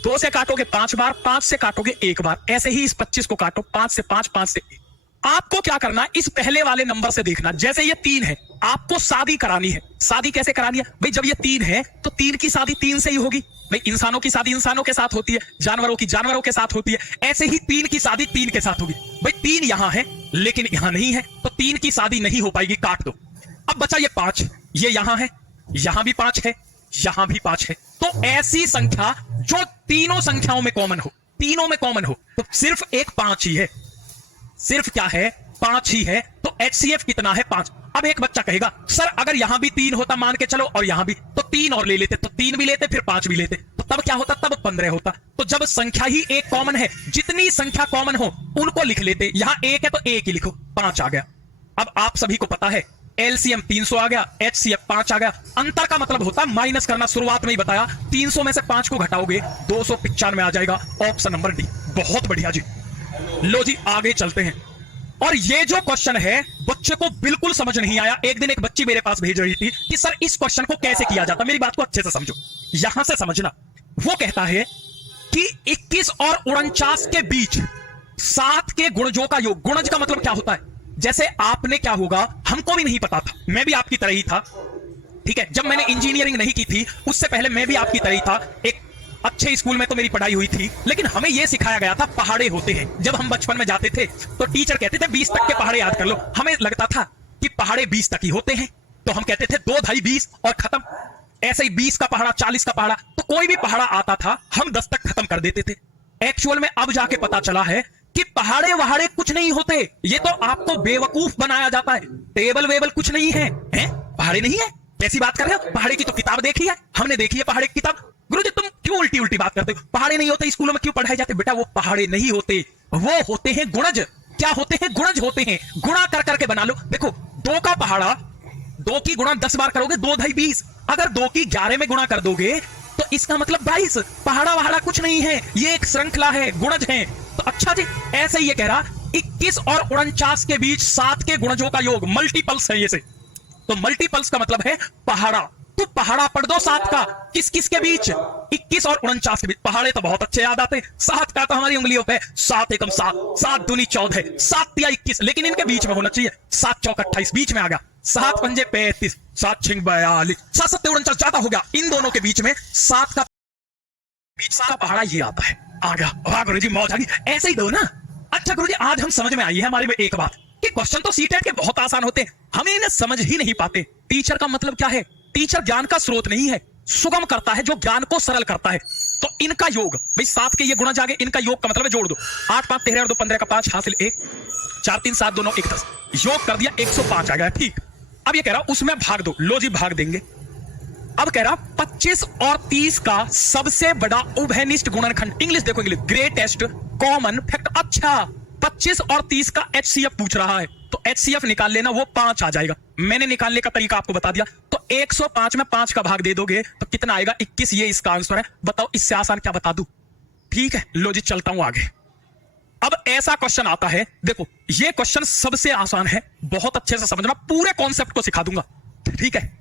2 से काटोगे 5 बार, 5 से काटोगे 1 बार, ऐसे ही इस 25 को काटो, 5 से 5, 5 से 1। आपको क्या करना है, इस पहले वाले नंबर से देखना, जैसे ये 3 है, आपको शादी करानी है। शादी कैसे करानी है भाई, जब ये 3 है तो 3 की शादी 3 से ही होगी भाई। इंसानों की शादी इंसानों के साथ होती है, जानवरों की जानवरों के साथ होती है, ऐसे ही 3 की शादी 3 के साथ होगी भाई। 3 यहां है लेकिन यहां नहीं है, तो 3 की शादी नहीं हो पाएगी, काट दो। अब बचा ये 5, ये यहां है, यहां भी 5 है, यहां भी 5 है। तो ऐसी संख्या जो तीनों संख्याओं में कॉमन हो, तीनों में कॉमन हो, तो सिर्फ एक 5 ही है, सिर्फ क्या है, 5 ही है। तो HCF कितना है, 5। अब एक बच्चा कहेगा सर अगर यहां भी 3 होता मान के चलो और यहां भी, तो 3 और ले लेते, तो 3 भी लेते फिर 5 भी लेते, तो तब क्या होता, तब 15 होता। तो जब संख्या ही एक कॉमन है, जितनी संख्या कॉमन हो उनको लिख लेते। यहां 1 है तो 1 ही लिखो, 5 आ गया। अब आप सभी को पता है LCM 300 आ गया, HCF 5 आ गया। अंतर का मतलब होता है माइनस करना, शुरुआत में ही बताया। 300 में से 5 को घटाओगे 295 आ जाएगा, ऑप्शन नंबर डी। बहुत बढ़िया जी, लो जी आगे चलते हैं। और ये जो क्वेश्चन है बच्चे को बिल्कुल समझ नहीं आया। एक दिन एक बच्ची मेरे पास भेज रही थी कि सर इस क्वेश्चन को कैसे किया जाता। मेरी बात को अच्छे से समझो, यहां से समझना। वो कहता है कि 21 और 49 के बीच 7 के गुणजों का योग। गुणज का मतलब क्या होता है, जैसे आपने क्या होगा हमको भी नहीं पता था, मैं भी आपकी तरह ही था, ठीक है। जब मैंने इंजीनियरिंग नहीं की थी उससे पहले मैं भी आपकी तरह ही था। एक अच्छे स्कूल में तो मेरी पढ़ाई हुई थी, लेकिन हमें यह सिखाया गया था पहाड़े होते हैं। जब हम बचपन में जाते थे तो टीचर कहते थे 20 तक के पहाड़े याद कर लो। हमें लगता था कि पहाड़े 20 तक ही होते हैं, तो हम कहते थे 2 ढाई 20 और खत्म। ऐसे ही 20 का पहाड़ा, 40 का पहाड़ा, तो कोई भी पहाड़ा आता था हम 10 तक खत्म कर देते थे। एक्चुअल में अब जाके पता चला है कि पहाड़े वहाड़े कुछ नहीं होते, ये तो आपको बेवकूफ बनाया जाता है। टेबल वेबल कुछ नहीं है, हैं? पहाड़े नहीं है, कैसी बात कर रहे हो? पहाड़े की तो किताब देखी है, हमने देखी है पहाड़े की किताब। गुरुजी तुम क्यों उल्टी उल्टी बात करते हो? पहाड़े नहीं होते स्कूलों में क्यों पढ़ाए जाते? बेटा वो पहाड़े नहीं होते, वो होते हैं गुणज। क्या होते हैं? गुणज होते हैं। गुणा कर करके बना लो। देखो 2 का पहाड़ा, 2 की गुणा 10 बार करोगे 2 ढाई 20। अगर 2 की 11 में गुणा कर दोगे तो इसका मतलब 22। पहाड़ा वहाड़ा कुछ नहीं है, ये एक श्रृंखला है, गुणज है। तो अच्छा जी, ऐसे ही ये कह रहा 21 और 49 के बीच 7 के गुणजों का योग, मल्टीपल्स है ये से। तो मल्टीपल्स का मतलब है पहाड़ा। तो पहाड़ा पढ़ दो 7 का, किस किस के बीच? 21 और 49 के बीच। पहाड़े तो बहुत अच्छे याद आते, 7 का तो हमारी उंगलियों पे 7 एकम 7, 7 दूनी 14, 7 तिया 21, लेकिन इनके बीच में होना चाहिए। 7 चौक 28 बीच में आ गया, 7 पंजे 35, 7 छिंग 42, 7 7 49 ज्यादा हो गया। इन दोनों के बीच में 7 का बीच का पहाड़ा ये आता है, आ गया। वाह गुरुजी मौज आ गई, ऐसे ही दो ना। अच्छा गुरुजी आज हम समझ में आई है हमारे में एक बात कि क्वेश्चन तो सीटेट के बहुत आसान होते हैं, हम इन्हें समझ ही नहीं पाते। टीचर का मतलब क्या है? टीचर ज्ञान का स्रोत नहीं है, सुगम करता है, जो ज्ञान को सरल करता है। तो इनका योग भाई 7 के ये गुणज आ गए, इनका योग का मतलब है जोड़ दो। 8 5 13 और 2 15 का 5 हासिल 1, 4 3 7 2 9 1 10, योग कर दिया 105 आ गया, ठीक। अब ये कह रहा उसमें भाग दो, लो जी भाग देंगे। अब कह रहा 25 और 30 का सबसे बड़ा उभयनिष्ठ गुणनखंड। इंग्लिश देखो, इंग्लिश, ग्रेटेस्ट कॉमन फैक्टर। अच्छा 25 और 30 का HCF पूछ रहा है, तो HCF निकाल लेना, वो 5 आ जाएगा। मैंने निकालने का तरीका आपको बता दिया। तो 105 में 5 का भाग दे दोगे तो कितना आएगा? 21, ये इसका आंसर है। बताओ इससे आसान क्या बता दूं? ठीक है, लो जी चलता हूं आगे। अब ऐसा क्वेश्चन आता है, देखो ये क्वेश्चन सबसे आसान है, बहुत अच्छे से समझना, पूरे कॉन्सेप्ट को सिखा दूंगा, ठीक है।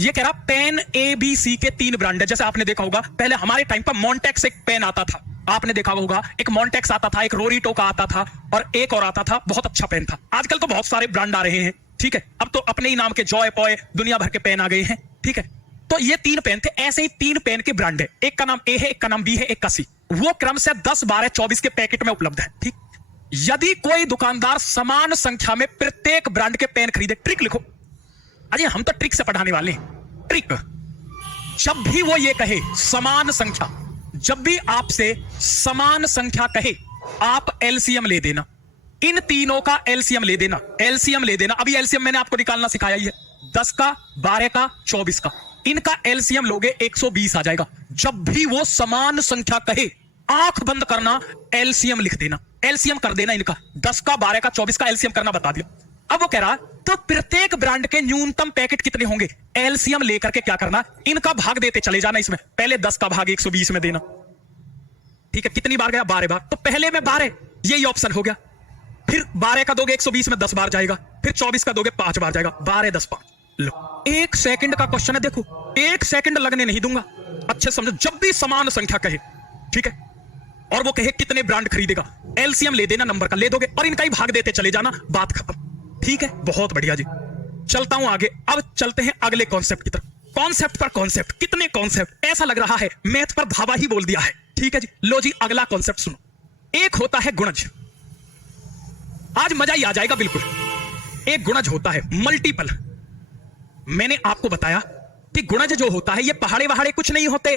ये कह रहा पेन ABC के 3 ब्रांड है। जैसे आपने देखा होगा पहले हमारे टाइम पर मॉन्टेक्स एक पेन आता था, आपने देखा होगा एक मॉन्टेक्स आता था, एक रोरीटो का आता था और एक और आता था, बहुत अच्छा पेन था। आजकल तो बहुत सारे ब्रांड आ रहे हैं, ठीक है। अब तो अपने ही नाम के जॉय पॉय दुनिया भर के पेन आ गए हैं, ठीक है। तो ये 3 पेन थे, ऐसे ही 3 पेन के ब्रांड है। एक का नाम A है, एक का नाम B है, एक का C। वो क्रम से 10 12 24 के पैकेट में उपलब्ध है, ठीक। यदि कोई दुकानदार समान संख्या में प्रत्येक ब्रांड के पेन खरीदे, ट्रिक लिखो। अरे हम तो ट्रिक से पढ़ाने वाले हैं। ट्रिक, जब भी वो ये कहे समान संख्या, जब भी आपसे समान संख्या कहे, आप LCM ले देना। इन तीनों का LCM ले देना, LCM ले देना। अभी LCM मैंने आपको निकालना सिखाया ही है, 10 का, 12 का, 24 का। इनका LCM लोगे 120 आ जाएगा। जब भी वो समान संख्या कहे, आंख बंद करना, LCM लिख देना। एलसीएम कर देना इनका, 10 का 12 का 24 का एलसीएम करना बता दिया। अब वो कह रहा तो प्रत्येक ब्रांड के न्यूनतम पैकेट कितने होंगे, एलसीएम लेकर के क्या करना, इनका भाग देते चले जाना। इसमें पहले 10 का भाग 120 में देना, ठीक है। कितनी बार गया, 12 बार, तो पहले में 12, यही ऑप्शन हो गया। फिर 12 का दोगे 120 में 10 बार जाएगा, फिर 24 का दोगे 5 बार जाएगा, 12 10 5। लो 1 सेकंड का क्वेश्चन है, देखो 1 सेकंड लगने नहीं दूंगा, अच्छे समझो। जब भी समान संख्या कहे, ठीक है, और वो कहे कितने ब्रांड खरीदेगा, एलसीएम ले देना, नंबर का ले दोगे और इनका ही भाग देते चले जाना, बात खत्म, ठीक है। बहुत बढ़िया जी, चलता हूं आगे। अब चलते हैं अगले कॉन्सेप्ट की तरफ। कॉन्सेप्ट पर कॉन्सेप्ट, कितने कॉन्सेप्ट, ऐसा लग रहा है मैथ पर धावा ही बोल दिया है, ठीक है जी। लो जी अगला कॉन्सेप्ट सुनो। एक होता है गुणज, आज मजा ही आ जाएगा बिल्कुल। एक गुणज होता है मल्टीपल। मैंने आपको बताया कि गुणज जो होता है ये पहाड़े वहाड़े कुछ नहीं होते,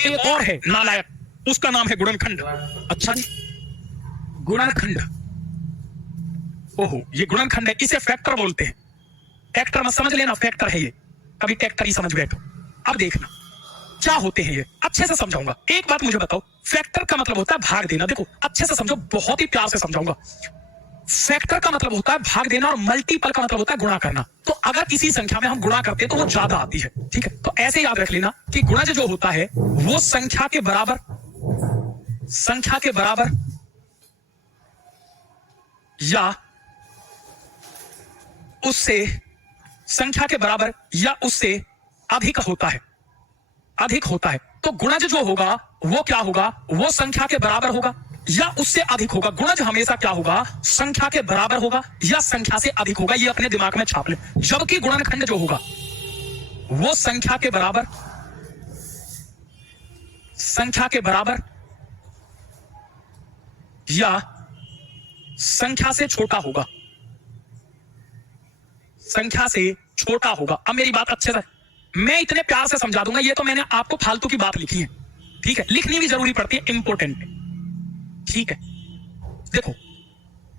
एक और है नालायक, उसका नाम है गुणनखंड। अच्छा जी, गुणनखंड, ओहो ये गुणनखंड है, इसे फैक्टर बोलते हैं। फैक्टर मत समझ लेना, फैक्टर है ये, कभी ट्रैक्टर ही समझ बैठो। अब देखना क्या होते हैं ये, अच्छे से समझाऊंगा। एक बात मुझे बताओ, फैक्टर का मतलब होता है भाग देना। देखो अच्छे से समझो, बहुत ही प्यार से समझाऊंगा। फैक्टर का मतलब होता है भाग देना और मल्टीपल का मतलब होता है गुणा करना। तो अगर किसी संख्या में हम गुणा करते हैं तो वो ज्यादा आती है, ठीक है। तो ऐसे याद रख लेना कि गुणज जो होता है वो संख्या के बराबर या उससे, संख्या के बराबर या उससे अधिक होता है, अधिक होता है। तो गुणज जो होगा वो क्या होगा, वो संख्या के बराबर होगा या उससे अधिक होगा। गुणज हमेशा क्या होगा, संख्या के बराबर होगा या संख्या से अधिक होगा, ये अपने दिमाग में छाप ले। जबकि गुणनखंड जो होगा वो संख्या के बराबर या संख्या से छोटा होगा, संख्या से छोटा होगा। अब मेरी बात अच्छे से, मैं इतने प्यार से समझा दूंगा, ये तो मैंने आपको फालतू की बात लिखी है, ठीक है, लिखनी भी जरूरी पड़ती है, इंपॉर्टेंट है, ठीक है। देखो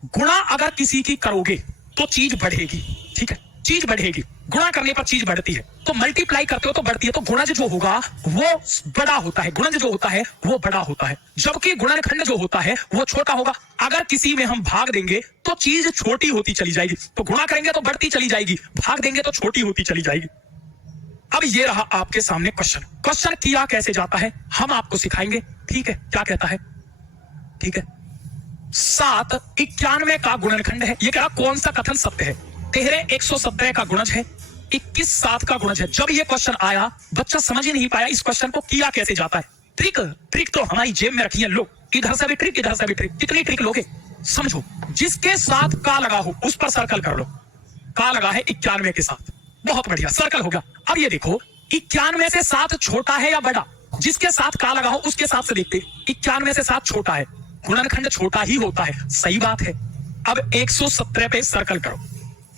गुणा अगर किसी की करोगे तो चीज बढ़ेगी, ठीक है, चीज बढ़ेगी, गुणा करने पर चीज बढ़ती है। तो मल्टीप्लाई करते हो तो बढ़ती है। तो गुणज जो होगा वो बड़ा होता है, गुणज जो होता है वो बड़ा होता है, जबकि गुणनखंड जो होता है वो छोटा होगा। अगर किसी में हम भाग देंगे तो चीज छोटी होती चली जाएगी, तो गुणा करेंगे तो बढ़ती चली जाएगी, भाग देंगे तो छोटी होती चली जाएगी। अब ये रहा आपके सामने क्वेश्चन। क्वेश्चन किया कैसे जाता है हम आपको सिखाएंगे, ठीक है। क्या कहता है, ठीक है, 7 91 का गुणनखंड है। ये कह रहा कौन सा कथन सत्य है, 13 117 का गुणज है, 21 7 का गुणज है। जब ये क्वेश्चन आया बच्चा समझ ही नहीं पाया इस क्वेश्चन को किया कैसे जाता है। ट्रिक तो हमारी जेब में रखी है, लो इधर से भी ट्रिक, इधर से भी ट्रिक। कितनी ट्रिक लोगे समझो। जिसके साथ का लगा हो उस पर सर्कल कर लो। का लगा है 91 के साथ, बहुत बढ़िया, सर्कल हो गया। अब ये देखो 91 से 7 छोटा है या बड़ा, जिसके साथ का लगा हो उसके साथ से देखते। 91 से 7 छोटा है, गुणनखंड छोटा ही होता है, सही बात है। अब 117 पे सर्कल करो।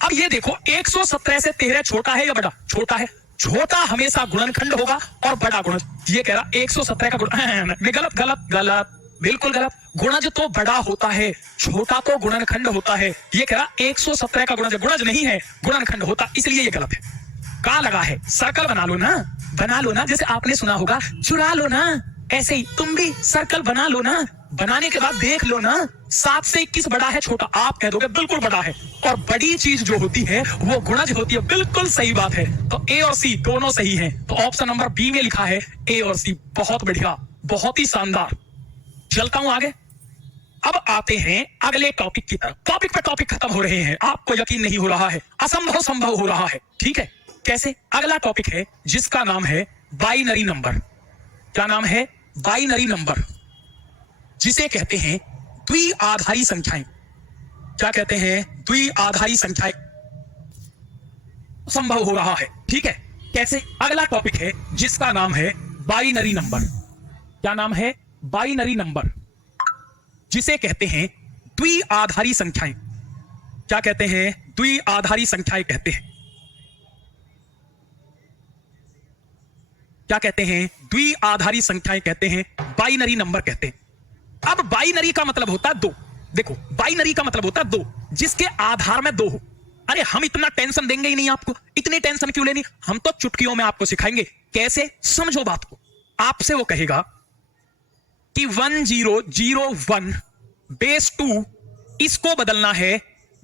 अब ये देखो 117 से 13 छोटा है या बड़ा, छोटा है। छोटा हमेशा गुणनखंड होगा और बड़ा गुणज। ये कह रहा 117 का गलत, बिल्कुल गलत। गुणज तो बड़ा होता है, छोटा तो गुणनखंड होता है। ये कह रहा 117 का गुणज नहीं है, गुणनखंड होता, इसलिए ये गलत है। का लगा है, सर्कल बना लो ना, जैसे आपने सुना होगा चुरा लो ना, ऐसे ही तुम भी सर्कल बना लो ना। बनाने के बाद देख लो ना, 7 से 21 बड़ा है छोटा, आप कह दोगे बिल्कुल बड़ा है। और बड़ी चीज जो होती है वो गुणज होती है, बिल्कुल सही बात है। तो ए और सी दोनों सही हैं। तो ऑप्शन नंबर बी में लिखा है ए और सी। बहुत बढ़िया, बहुत ही शानदार। चलता हूं आगे। अब आते हैं अगले टॉपिक की तरफ। टॉपिक पे टॉपिक खत्म हो रहे हैं, आपको यकीन नहीं हो रहा है, असंभव संभव हो रहा है, ठीक है। कैसे? अगला टॉपिक है जिसका नाम है बाइनरी नंबर। क्या नाम है? बाइनरी नंबर, जिसे कहते हैं द्विआधारी संख्याएं। क्या कहते हैं? द्विआधारी संख्याएं। संभव हो रहा है, ठीक है। कैसे? अगला टॉपिक है जिसका नाम है बाइनरी नंबर। क्या नाम है? बाइनरी नंबर, जिसे कहते हैं द्विआधारी संख्याएं। क्या कहते हैं? द्विआधारी संख्याएं कहते हैं। क्या कहते हैं? द्विआधारी संख्याएं कहते हैं, बाइनरी नंबर कहते हैं। अब बाइनरी का मतलब होता है दो। देखो बाइनरी का मतलब होता है दो, जिसके आधार में दो हो। अरे हम इतना टेंशन देंगे ही नहीं आपको, इतनी टेंशन क्यों लेनी, हम तो चुटकियों में आपको सिखाएंगे कैसे, समझो बात को। आपसे वो कहेगा कि 1001 बेस 2 इसको बदलना है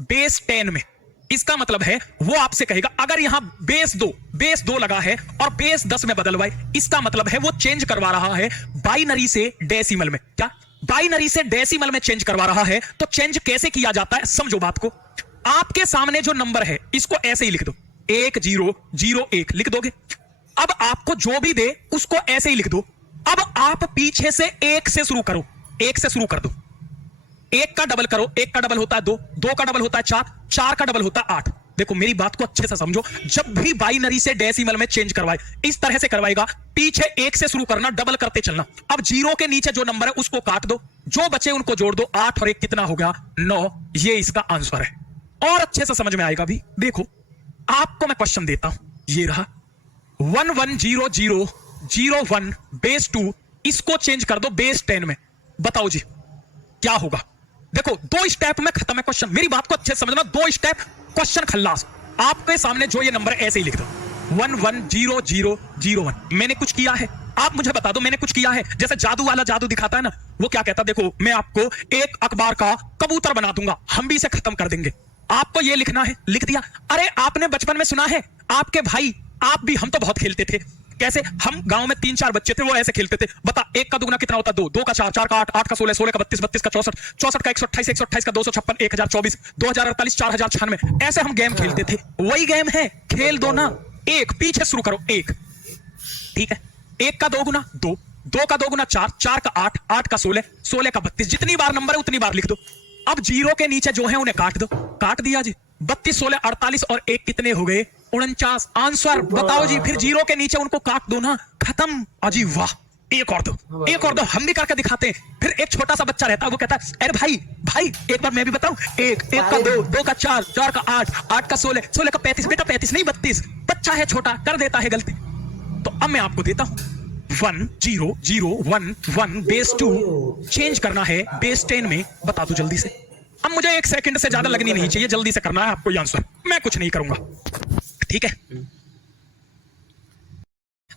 बेस 10 में। इसका मतलब है वो आपसे कहेगा अगर यहां बेस 2 लगा है और बेस 10 में बदलवाए, इसका मतलब है वो चेंज करवा रहा है बाइनरी से डेसिमल में। क्या बाइनरी से डेसिमल में चेंज करवा रहा है? तो चेंज कैसे किया जाता है, समझो बात को। आपके सामने जो नंबर है इसको ऐसे ही लिख दो, 1001 लिख दोगे। अब आपको जो भी दे उसको ऐसे ही लिख दो। अब आप पीछे से 1 से शुरू करो, 1 से शुरू कर दो। 1 का डबल करो, 1 का डबल होता है 2, 2 का डबल होता है 4, 4 का डबल होता है 8। देखो मेरी बात को अच्छे से समझो, जब भी बाइनरी से डेसिमल में चेंज करवाए इस तरह से करवाएगा, पीछे 1 से शुरू करना, डबल करते चलना। अब 0 के नीचे जो नंबर है उसको काट दो, जो बचे उनको जोड़ दो, 8 और 1 कितना हो गया, 9। ये इसका आंसर है और अच्छे से समझ में आएगा भी। देखो आपको मैं क्वेश्चन देता हूं, ये रहा 110001 बेस 2 इसको चेंज कर दो बेस 10 में, बताओ जी क्या होगा। देखो 2 स्टेप में खत्म है क्वेश्चन, मेरी बात को अच्छे से समझना, 2 स्टेप क्वेश्चन खल्लास। आपके सामने जो ये नंबर है ऐसे ही लिख दो 110001। मैंने कुछ किया है, आप मुझे बता दो मैंने कुछ किया है। जैसे जादू वाला जादू दिखाता है ना, वो क्या कहता है, देखो मैं आपको एक अखबार का कबूतर बना दूंगा, हम भी इसे खत्म कर देंगे, आपको ये लिखना है, लिख दिया। अरे आपने बचपन में सुना है, आपके भाई आप भी, हम तो बहुत खेलते थे, कैसे हम गांव में 3-4 बच्चे थे वो ऐसे खेलते थे, बता 1 का दुगना कितना होता है 2, 2 का 4, 4 का 8, 8 का 16, 16 का 32, 32 का 64, 64 का 128, 128 का 256, 1024, 2048, 4096, ऐसे हम गेम खेलते थे। वही गेम है, खेल दो ना। 1 पीछे शुरू करो, 1 ठीक है, 1 का 2 गुना 2, 2 का 2 गुना 4, 4 का 8, 8 का 16, 16 का 32, जितनी बार नंबर है उतनी बार लिख दो। अब 0 के नीचे जो है उन्हें काट दो, काट दिया जी, 32, 16, 48 और 1 कितने हो गए, 49। आंसर बताओ जी, फिर 0 के नीचे उनको काट दो ना, खत्म। अजी वाह, एक और दो, एक और दो, हम भी करके दिखाते हैं। फिर एक छोटा सा बच्चा रहता है, वो कहता है अरे भाई एक बार मैं भी बताऊं, 1 का 2, 2 का 4, 4 का 8, 8 का 16, 16 का 35, बेटा 35 नहीं 32, बच्चा है छोटा, कर देता है गलती। तो अब मैं आपको देता हूं 1001 बेस 2 चेंज करना है बेस 10 में, बता दो जल्दी से। अब मुझे 1 सेकंड से ज्यादा लगनी नहीं चाहिए, जल्दी से करना है आपको ये आंसर, मैं कुछ नहीं करूंगा, ठीक है।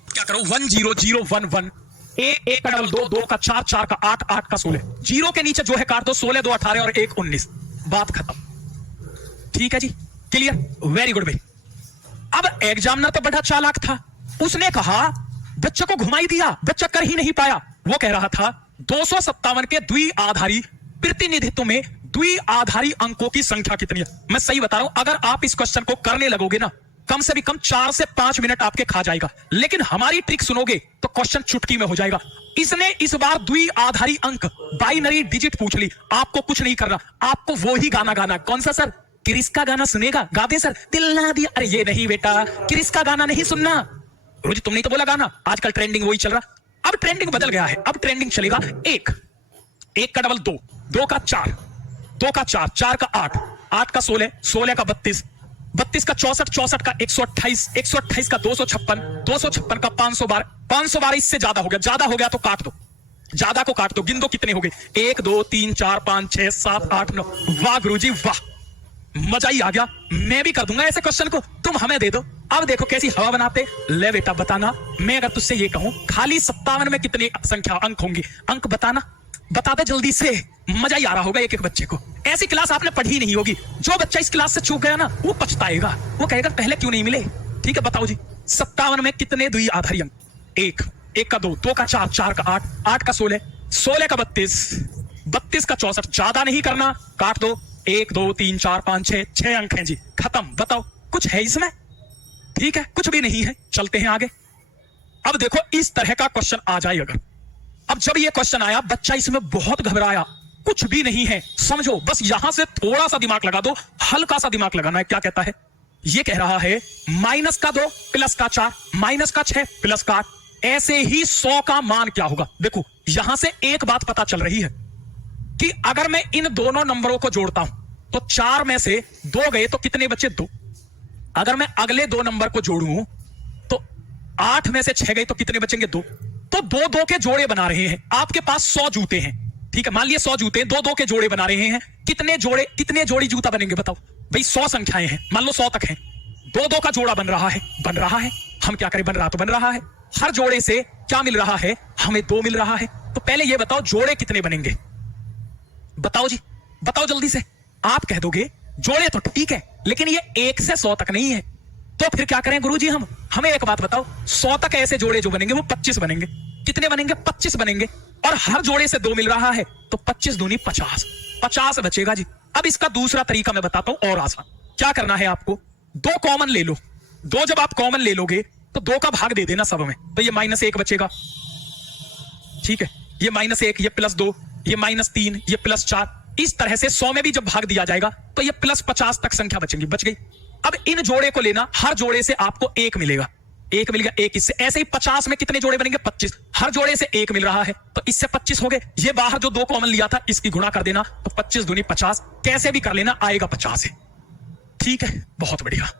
क्या करो, 10011 1 का डबल 2, 2 का 4, 4 का 8, 8 का 16, 0 के नीचे जो है काट दो, 16, 2 18 और 1 19, बात खत्म। ठीक है जी, क्लियर, वेरी गुड भाई। अब एग्जामिनर तो बड़ा चालाक था, उसने कहा बच्चे को घुमाई दिया, बच्चा कर ही नहीं पाया। वो कह रहा था 257 के द्विआधारी प्रतिनिधित्व में द्विआधारी अंकों की संख्या कितनी है। मैं सही बता रहा हूं, अगर आप इस क्वेश्चन को करने लगोगे ना, कम से भी कम 4 से 5 मिनट आपके खा जाएगा, लेकिन हमारी ट्रिक सुनोगे तो क्वेश्चन चुटकी में हो जाएगा। इसने इस बार द्विआधारी अंक बाइनरी डिजिट पूछ ली, आपको कुछ नहीं करना, आपको वो ही गाना गाना। कौन सा सर, क्रिस का गाना सुनेगा, गा दे सर, दिल ना दिया। अरे ये नहीं बेटा, क्रिस का गाना नहीं सुनना, रोज तुमने तो बोला गाना, आजकल ट्रेंडिंग वही चल रहा। अब ट्रेंडिंग बदल गया है, अब ट्रेंडिंग चलेगा 1 का डबल 2, 2 का 4, 2 का 4, 4 का 8, 8 का 16, 16 का 32, 32 का 64, 64 का 128, 128 का 256, 256 का 512, 512 इससे ज्यादा हो गया तो काट दो, ज्यादा को काट दो, गिन दो कितने हो गए, 1 2 3 4 5 6 7 8 9। वाह गुरुजी वाह, मजा ही आ गया। मैं भी कर दूंगा ऐसे क्वेश्चन को, तुम हमें दे दो। अब देखो कैसी हवा बनाते। ले बेटा बताना, मैं अगर तुझसे ये कहूं खाली 57 में कितनी संख्या अंक होंगी, अंक बताना, बता दे जल्दी से। मजा ही आ रहा होगा एक एक बच्चे को, ऐसी क्लास आपने पढ़ी नहीं होगी। जो बच्चा इस क्लास से चूक गया ना वो पछताएगा, वो कहेगा पहले क्यों नहीं मिले। ठीक है बताओ जी, 57 में कितने द्विआधारी अंक, 1 का 2, 2 का 4, 4 का 8, 8 का 16, 16 का 32, 32 का 64, ज्यादा नहीं करना, काट दो। 1 2 3 4 5 6 अंक हैं जी, खत्म। बताओ कुछ है इसमें? ठीक है, कुछ भी नहीं है, चलते हैं आगे। अब देखो इस तरह का क्वेश्चन आ जाए अगर, अब जब ये क्वेश्चन आया बच्चा इसमें बहुत घबराया, कुछ भी नहीं है समझो, बस यहां से थोड़ा सा दिमाग लगा दो, हल्का सा दिमाग लगाना है। क्या कहता है, ये कह रहा है -2 + 4 -6 + 8, ऐसे ही 100 का मान क्या होगा। देखो यहां से एक बात पता चल रही है कि अगर मैं इन दोनों नंबरों को जोड़ता हूं तो 4 में से 2 गए तो कितने बचे, 2। अगर मैं अगले 2 नंबर को जोड़ूं तो 8 में से 6 गए तो कितने बचेंगे, 2। तो 2 2 के जोड़े बना रहे हैं। आपके पास 100 जूते हैं, ठीक है, मान लिया 100 जूते, दो दो के जोड़े बना रहे हैं, कितने जोड़ी जूता बनेंगे बताओ भाई। 100 संख्याएं हैं, मान लो 100 तक हैं, दो दो का जोड़ा बन रहा है। हम क्या करें, बन रहा तो बन रहा है। हर जोड़े से क्या मिल रहा है, हमें 2 मिल रहा है। तो पहले ये बताओ जोड़े कितने बनेंगे, बताओ जी, बताओ जल्दी से। आप कह दोगे जोड़े तो ठीक है, लेकिन ये 1 से 100 तक नहीं है। तो फिर क्या करें गुरुजी, हमें एक बात बताओ, 100 तक ऐसे जोड़े जो बनेंगे वो 25 बनेंगे। कितने बनेंगे, 25 बनेंगे। और हर जोड़े से 2 मिल रहा है, तो 25 दूनी 50, 50 बचेगा जी। अब इसका दूसरा तरीका मैं बताता हूं और आसान। क्या करना है आपको, 2 कॉमन ले लो। 2 जब आप कॉमन ले लोगे तो 2 का भाग दे देना सब में, तो ये -1 बचेगा। ठीक है, ये -1, ये +2, ये -3, ये +4। इस तरह से 100 में भी जब भाग दिया जाएगा तो ये +50 तक संख्या बचेंगी, बच गई। अब इन जोड़े को लेना, हर जोड़े से आपको 1 मिलेगा, 1 मिल गया, 1 इससे। ऐसे ही 50 में कितने जोड़े बनेंगे, 25। हर जोड़े से 1 मिल रहा है, तो इससे 25 हो गए। ये बाहर जो 2 कॉमन लिया था इसकी गुणा कर देना, तो 25 दूनी 50, कैसे भी कर लेना, आएगा 50 है। ठीक है, बहुत बढ़िया।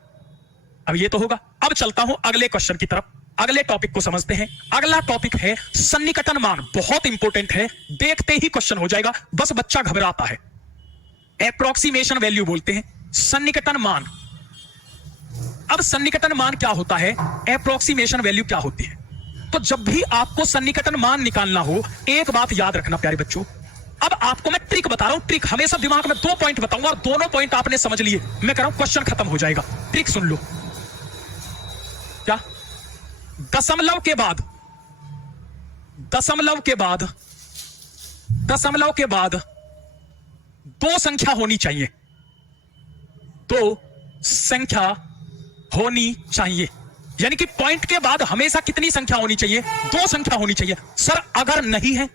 अब ये तो होगा। अब चलता हूं अगले क्वेश्चन की तरफ, अगले टॉपिक को समझते हैं। अगला टॉपिक है सन्निकटन मान, बहुत इंपॉर्टेंट है, देखते ही क्वेश्चन हो जाएगा, बस बच्चा घबराता है। एप्रोक्सीमेशन वैल्यू बोलते हैं, सन्निकटन मान। अब सन्निकटन मान क्या होता है, एप्रोक्सीमेशन वैल्यू क्या होती है। तो जब भी आपको सन्निकटन मान निकालना हो, एक बात याद रखना प्यारे बच्चों। अब आपको मैं ट्रिक बता रहा हूं, ट्रिक हमेशा दिमाग में 2 पॉइंट बताऊंगा और दोनों पॉइंट आपने समझ लिए, मैं कह रहा हूं क्वेश्चन खत्म हो जाएगा। ट्रिक सुन लो। क्या, दशमलव के बाद 2 संख्या होनी चाहिए, 2 संख्या होनी चाहिए। यानी कि पॉइंट के बाद हमेशा कितनी संख्या होनी चाहिए, 2 संख्या होनी चाहिए। सर अगर नहीं है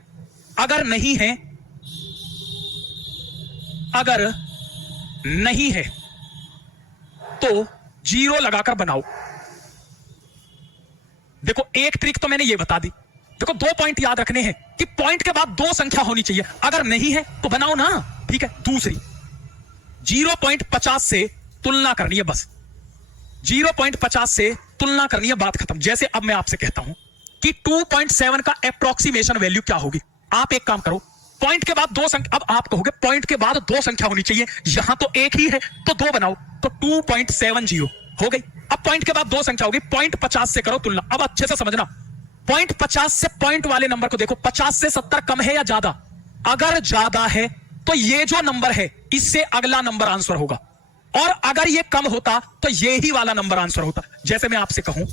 तो 0 लगाकर बनाओ। देखो एक ट्रिक तो मैंने ये बता दी। देखो 2 पॉइंट याद रखने हैं कि पॉइंट के बाद 2 संख्या होनी चाहिए, अगर नहीं है तो बनाओ ना। ठीक है, दूसरी 0.50 से तुलना करनी है, बस 0.50 से तुलना करनी है, बात खत्म। जैसे अब मैं आपसे कहता हूं कि 2.7 का एप्रोक्सीमेशन वैल्यू क्या होगी। आप एक काम करो, पॉइंट के बाद 2 संख्या, अब आप कहोगे पॉइंट के बाद 2 संख्या होनी चाहिए, यहां तो 1 ही है तो 2 बनाओ, तो 2.70 हो गई। अब पॉइंट के बाद 2 संख्या होगी, 0.50 से करो तुलना। अब अच्छे से समझना, 0.50 से पॉइंट वाले नंबर को देखो, 50 से 70 कम है या ज्यादा। अगर ज्यादा है तो ये जो नंबर है इससे अगला नंबर आंसर होगा, और अगर ये कम होता तो ये ही वाला नंबर आंसर होता। जैसे मैं आपसे कहूं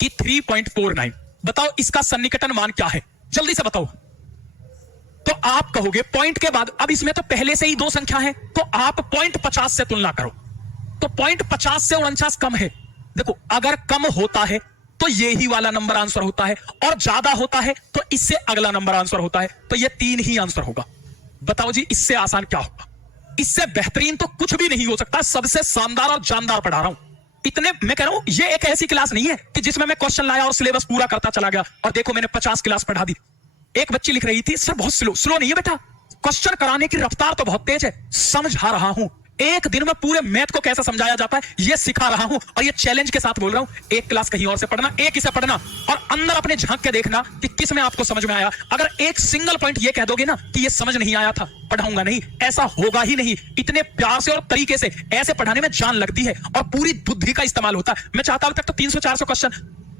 कि 3.49, बताओ इसका सन्निकटन मान क्या है, जल्दी से बताओ। तो आप कहोगे पॉइंट के बाद, अब इसमें तो पहले से ही 2 संख्या है, तो आप 0.50 से तुलना करो, तो 0.50 से 49 कम है। देखो अगर कम होता है तो ये ही वाला नंबर आंसर होता है, और ज्यादा होता है तो इससे अगला नंबर आंसर होता है, तो ये 3 ही आंसर होगा। बताओ जी इससे आसान क्या होगा, इससे बेहतरीन तो कुछ भी नहीं हो सकता। सबसे शानदार और जानदार पढ़ा रहा हूं, इतने मैं कह रहा हूं। ये एक ऐसी क्लास नहीं है कि जिसमें मैं क्वेश्चन लाया और सिलेबस पूरा करता चला गया और देखो मैंने 50 क्लास पढ़ा दी। एक बच्ची लिख रही थी, सर बहुत स्लो नहीं है बेटा, क्वेश्चन कराने की रफ्तार तो बहुत तेज है। समझा रहा हूं, एक दिन में पूरे मैथ को कैसे समझाया जाता है ये सिखा रहा हूं, और ये चैलेंज के साथ बोल रहा हूं। एक क्लास कहीं और से पढ़ना, एक इसे पढ़ना, और अंदर अपने झांक के देखना कि किस में आपको समझ में आया। अगर एक सिंगल पॉइंट ये कह दोगे ना कि ये समझ नहीं आया था, पढ़ाऊंगा नहीं, ऐसा होगा ही नहीं। इतने प्यार से और तरीके से ऐसे पढ़ाने में जान लगती है और पूरी बुद्धि का इस्तेमाल होता है। मैं चाहता हूं तक तो 300-400 क्वेश्चन,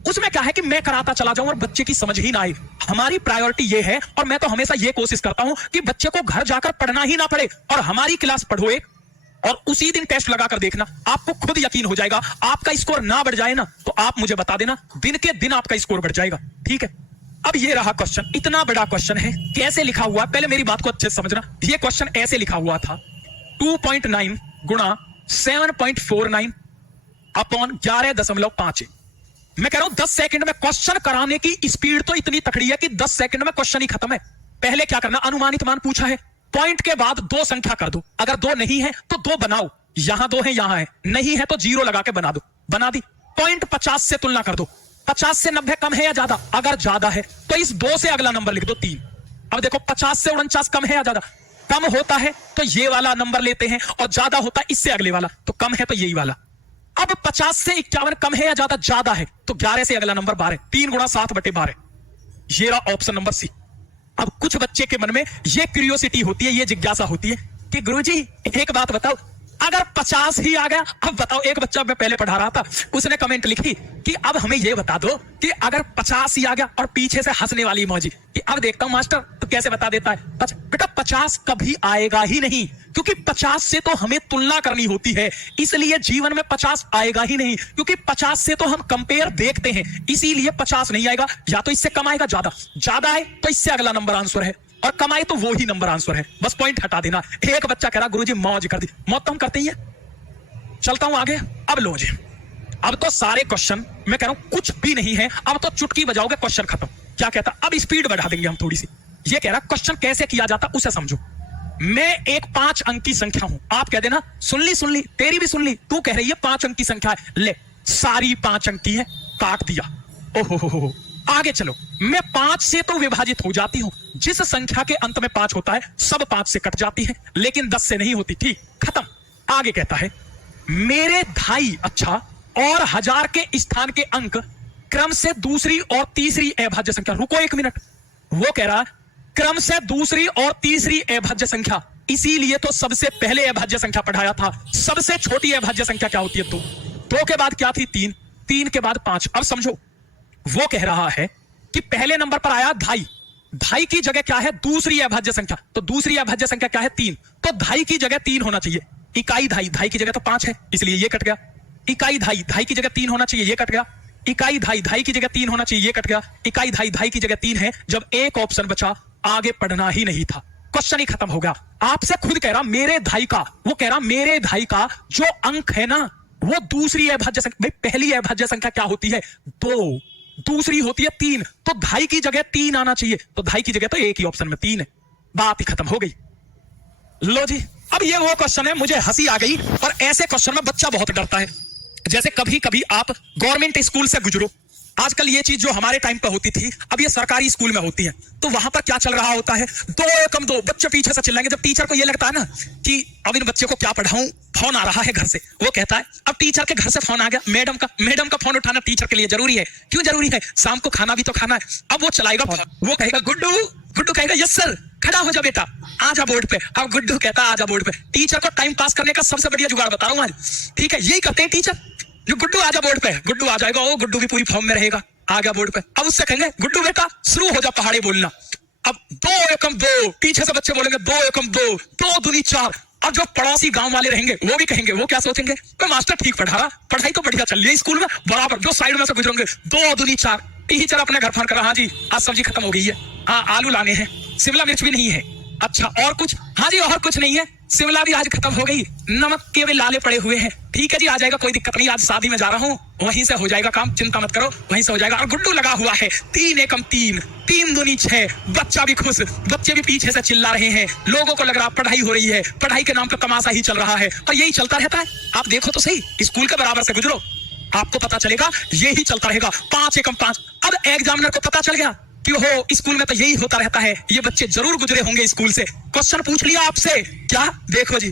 उसमें क्या है कि मैं कराता चला जाऊं और बच्चे की समझ ही ना आए। हमारी प्रायोरिटी ये है, और मैं तो हमेशा ये कोशिश करता हूं कि बच्चे को घर जाकर पढ़ना ही ना पड़े, और हमारी क्लास पढ़ो एक, और उसी दिन टेस्ट लगाकर देखना, आपको खुद यकीन हो जाएगा। आपका स्कोर ना बढ़ जाए ना तो आप मुझे बता देना, दिन के दिन आपका स्कोर बढ़ जाएगा। ठीक है, अब ये रहा क्वेश्चन, इतना बड़ा क्वेश्चन है, कैसे लिखा हुआ, पहले मेरी बात को अच्छे से समझना। ये क्वेश्चन ऐसे लिखा हुआ था, 2.9 गुणा 7.49 अपॉन 11.5। मैं कह रहा हूं 10 सेकंड में क्वेश्चन कराने की स्पीड तो इतनी तकड़ी है कि 10 सेकंड में क्वेश्चन ही खत्म है। पहले क्या करना, अनुमानित मान पूछा है, पॉइंट के बाद 2 संख्या कर दो, अगर 2 नहीं है तो 2 बनाओ, यहां 2 है यहां है, नहीं है तो 0 लगा के बना दो, बना दी। 0.50 से तुलना कर दो, 50 से 90 कम है या ज्यादा, अगर ज्यादा है तो इस 2 से अगला नंबर लिख दो 3। अब देखो 50 से 49 कम है या ज्यादा, कम होता है तो ये वाला नंबर लेते हैं, और ज्यादा होता है इससे अगले वाला, तो कम है तो यही वाला। अब 50 से 51 कम है या ज्यादा, ज्यादा है तो 11 से अगला नंबर 12, 3 गुणा 7/12, ये रहा ऑप्शन नंबर सी। अब कुछ बच्चे के मन में ये क्यूरियोसिटी होती है, ये जिज्ञासा होती है कि गुरुजी एक बात बताओ, अगर 50 ही आ गया। अब बताओ, एक बच्चा मैं पहले पढ़ा रहा था, उसने कमेंट लिखी कि अब हमें ये बता दो कि अगर 50 ही आ गया, और पीछे से हंसने वाली इमोजी कि अब देखता हूं मास्टर तो कैसे बता देता है। बेटा 50 कभी आएगा ही नहीं, क्योंकि 50 से तो हमें तुलना करनी होती है, इसलिए जीवन में 50 आएगा ही नहीं, क्योंकि 50 से तो हम कंपेयर देखते हैं, इसीलिए 50 नहीं आएगा। या तो इससे कम आएगा, ज्यादा आए तो इससे अगला नंबर आंसर है, और कमाए तो वो ही नंबर आंसर है। बस पॉइंट हटा देना। एक बच्चा कह रहा गुरुजी मौज कर दी, मौत तो हम करते ही है। चलता हूं आगे। अब लो जी, अब तो सारे क्वेश्चन मैं कह रहा हूं कुछ भी नहीं है, अब तो चुटकी बजाओगे क्वेश्चन खत्म। क्या कहता, अब स्पीड बढ़ा देंगे हम थोड़ी सी। ये कह रहा क्वेश्चन कैसे किया जाता उसे समझो। मैं एक 5 अंक की संख्या हूं, आप कह देना सुन ली, तेरी भी सुन ली, तू कह रही है 5 अंक की संख्या है, ले सारी 5 अंक की है, काट दिया। ओहो, आगे चलो। मैं 5 से तो विभाजित हो जाती हूं, जिस संख्या के अंत में 5 होता है सब 5 से कट जाती है, लेकिन 10 से नहीं होती। ठीक, खत्म। आगे कहता है मेरे ढाई और 1000 के स्थान के अंक क्रम से दूसरी और तीसरी अभाज्य संख्या। रुको 1 मिनट, वो कह रहा क्रम से दूसरी और तीसरी अभाज्य संख्या, इसीलिए तो सबसे पहले अभाज्य संख्या पढ़ाया था। सबसे छोटी अभाज्य संख्या क्या होती है? 2 के बाद क्या थी? 3 के बाद 5। अब समझो, वो कह रहा है कि पहले नंबर पर आया ढाई की जगह क्या है? दूसरी अभाज्य संख्या। तो दूसरी अभाज्य संख्या क्या है? 3। तो ढाई की जगह 3 होना चाहिए। इकाई ढाई की जगह तो 5 है, इसलिए ये कट गया। इकाई ढाई की जगह 3 होना चाहिए, ये कट गया। इकाई ढाई की जगह 3 होना चाहिए, ये कट गया। इकाई ढाई की जगह 3 है। जब एक ऑप्शन बचा, आगे पढ़ना ही नहीं था, क्वेश्चन ही खत्म हो गया। आपसे खुद कह रहा मेरे ढाई का, वो कह रहा मेरे ढाई का जो अंक है ना, वो दूसरी अभाज्य संख्या। भाई पहली अभाज्य संख्या क्या होती है? 2। दूसरी होती है 3। तो ढाई की जगह 3 आना चाहिए, तो ढाई की जगह तो एक ही ऑप्शन में 3 है। बात ही खत्म हो गई। लो जी, अब ये वो क्वेश्चन है, मुझे हंसी आ गई, और ऐसे क्वेश्चन में बच्चा बहुत डरता है। जैसे कभी कभी आप गवर्नमेंट स्कूल से गुजरो, आजकल ये चीज जो हमारे टाइम पर होती थी, अब ये सरकारी स्कूल में होती है, तो वहां पर क्या चल रहा होता है? 2 एकम 2 बच्चे पीछे से चिल्लाएंगे। जब टीचर को ये लगता है ना कि अब इन बच्चे को क्या पढ़ाऊं, फोन आ रहा है घर से, वो कहता है अब टीचर के घर से फोन आ गया, मैडम का फोन उठाना टीचर के लिए जरूरी है। क्यों जरूरी है? शाम को खाना भी तो खाना है। अब वो चलाएगा फोन, वो कहेगा गुड्डू कहेगा यस सर, खड़ा हो जा बेटा, आजा बोर्ड पे। अब गुड्डू कहता आजा बोर्ड पे। टीचर को टाइम पास करने का सबसे बढ़िया जुगाड़ बता रहा हूं आज, ठीक है? यही करते हैं टीचर। जो गुड्डू आजा बोर्ड पे, गुड्डू आ जाएगा, ओ गुड्डू भी पूरी फॉर्म में रहेगा, आ गया बोर्ड पे। अब उससे कहेंगे गुड्डू बेटा शुरू हो जा पहाड़ी बोलना। अब 2 एकम 2, पीछे से बच्चे बोलेंगे 2 एकम 2, 2 दूनी 4। अब जो पड़ोसी गांव वाले रहेंगे वो भी कहेंगे, वो क्या सोचेंगे? तो मास्टर ठीक पढ़ा रहा, पढ़ाई तो बढ़िया चल रही है स्कूल में, बराबर। जो साइड में से गुजरेंगे 2 दूनी 4। टीचर अपने घर फोन कर रहा, हाँ जी आज सब्जी खत्म हो गई है, हाँ आलू लाने हैं, शिमला मिर्च भी नहीं है, अच्छा और कुछ? हाँ जी और कुछ नहीं है, शिमला भी आज खत्म हो गई, नमक के वे लाले पड़े हुए हैं, ठीक है जी आ जाएगा, कोई दिक्कत नहीं, आज शादी में जा रहा हूँ, वहीं से हो जाएगा काम, चिंता मत करो, वहीं से हो जाएगा। और गुड्डू लगा हुआ है, 3 एकम 3, 3 दूनी 6। बच्चा भी खुश, बच्चे भी पीछे से चिल्ला रहे हैं, लोगों को लग रहा पढ़ाई हो रही है, पढ़ाई के नाम पर तमाशा ही चल रहा है, और यही चलता रहता है। आप देखो तो सही, स्कूल के बराबर से गुजरो, आपको पता चलेगा यही चलता रहेगा। 5 एकम 5। अब एग्जामिनर को पता चल गया कि हो स्कूल में तो यही होता रहता है, ये बच्चे जरूर गुजरे होंगे स्कूल से, क्वेश्चन पूछ लिया आपसे, क्या? देखो जी,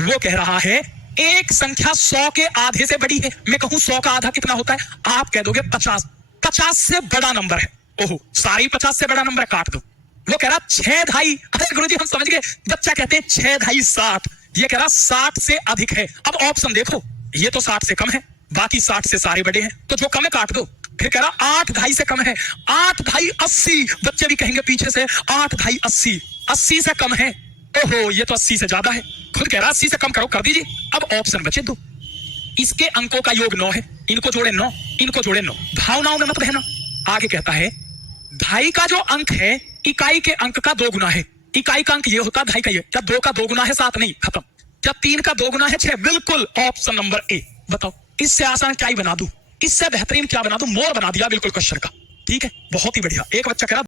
वो कह रहा है एक संख्या 100 के आधे से बड़ी है। मैं कहूं 100 का आधा कितना होता है? आप कह दोगे 50। 50 से बड़ा नंबर है। ओहो, सारी 50 से बड़ा नंबर है, काट दो। वो कह रहा 6 ढाई। अरे गुरुजी हम समझ गए, बच्चा कहते हैं 6 ढाई 60, ये कह रहा 60 से अधिक है। अब ऑप्शन देखो, ये तो 60 से कम है, बाकी 60 से सारे बड़े हैं, तो जो कम है काट दो। फिर कह रहा 8 ढाई से कम है, 8 ढाई 80। बच्चे भी कहेंगे पीछे से 8 ढाई 80, 80 से कम है। ओहो, ये तो 80 से ज्यादा है। खुद कह रहा 80 से कम करो, कर दीजिए। अब ऑप्शन बचे 2, इसके अंकों का योग 9 है, इनको जोड़े 9, इनको जोड़े 9। भावनाओं में मत बहना। आगे कहता है ढाई का जो अंक है इकाई के अंक का 2 गुना है। इकाई का अंक ये होता है ढाई का, ये क्या 2 का 2 गुना है 7? नहीं, खत्म। क्या 3 का 2 गुना है 6? बिल्कुल, ऑप्शन नंबर ए। बताओ इससे आसान क्या ही बना दूं, इससे बेहतरीन क्या बना दूं? मोर बना दिया बिल्कुल क्वेश्चन का, ठीक है, बहुत ही बढ़िया। एक बच्चा कह रहा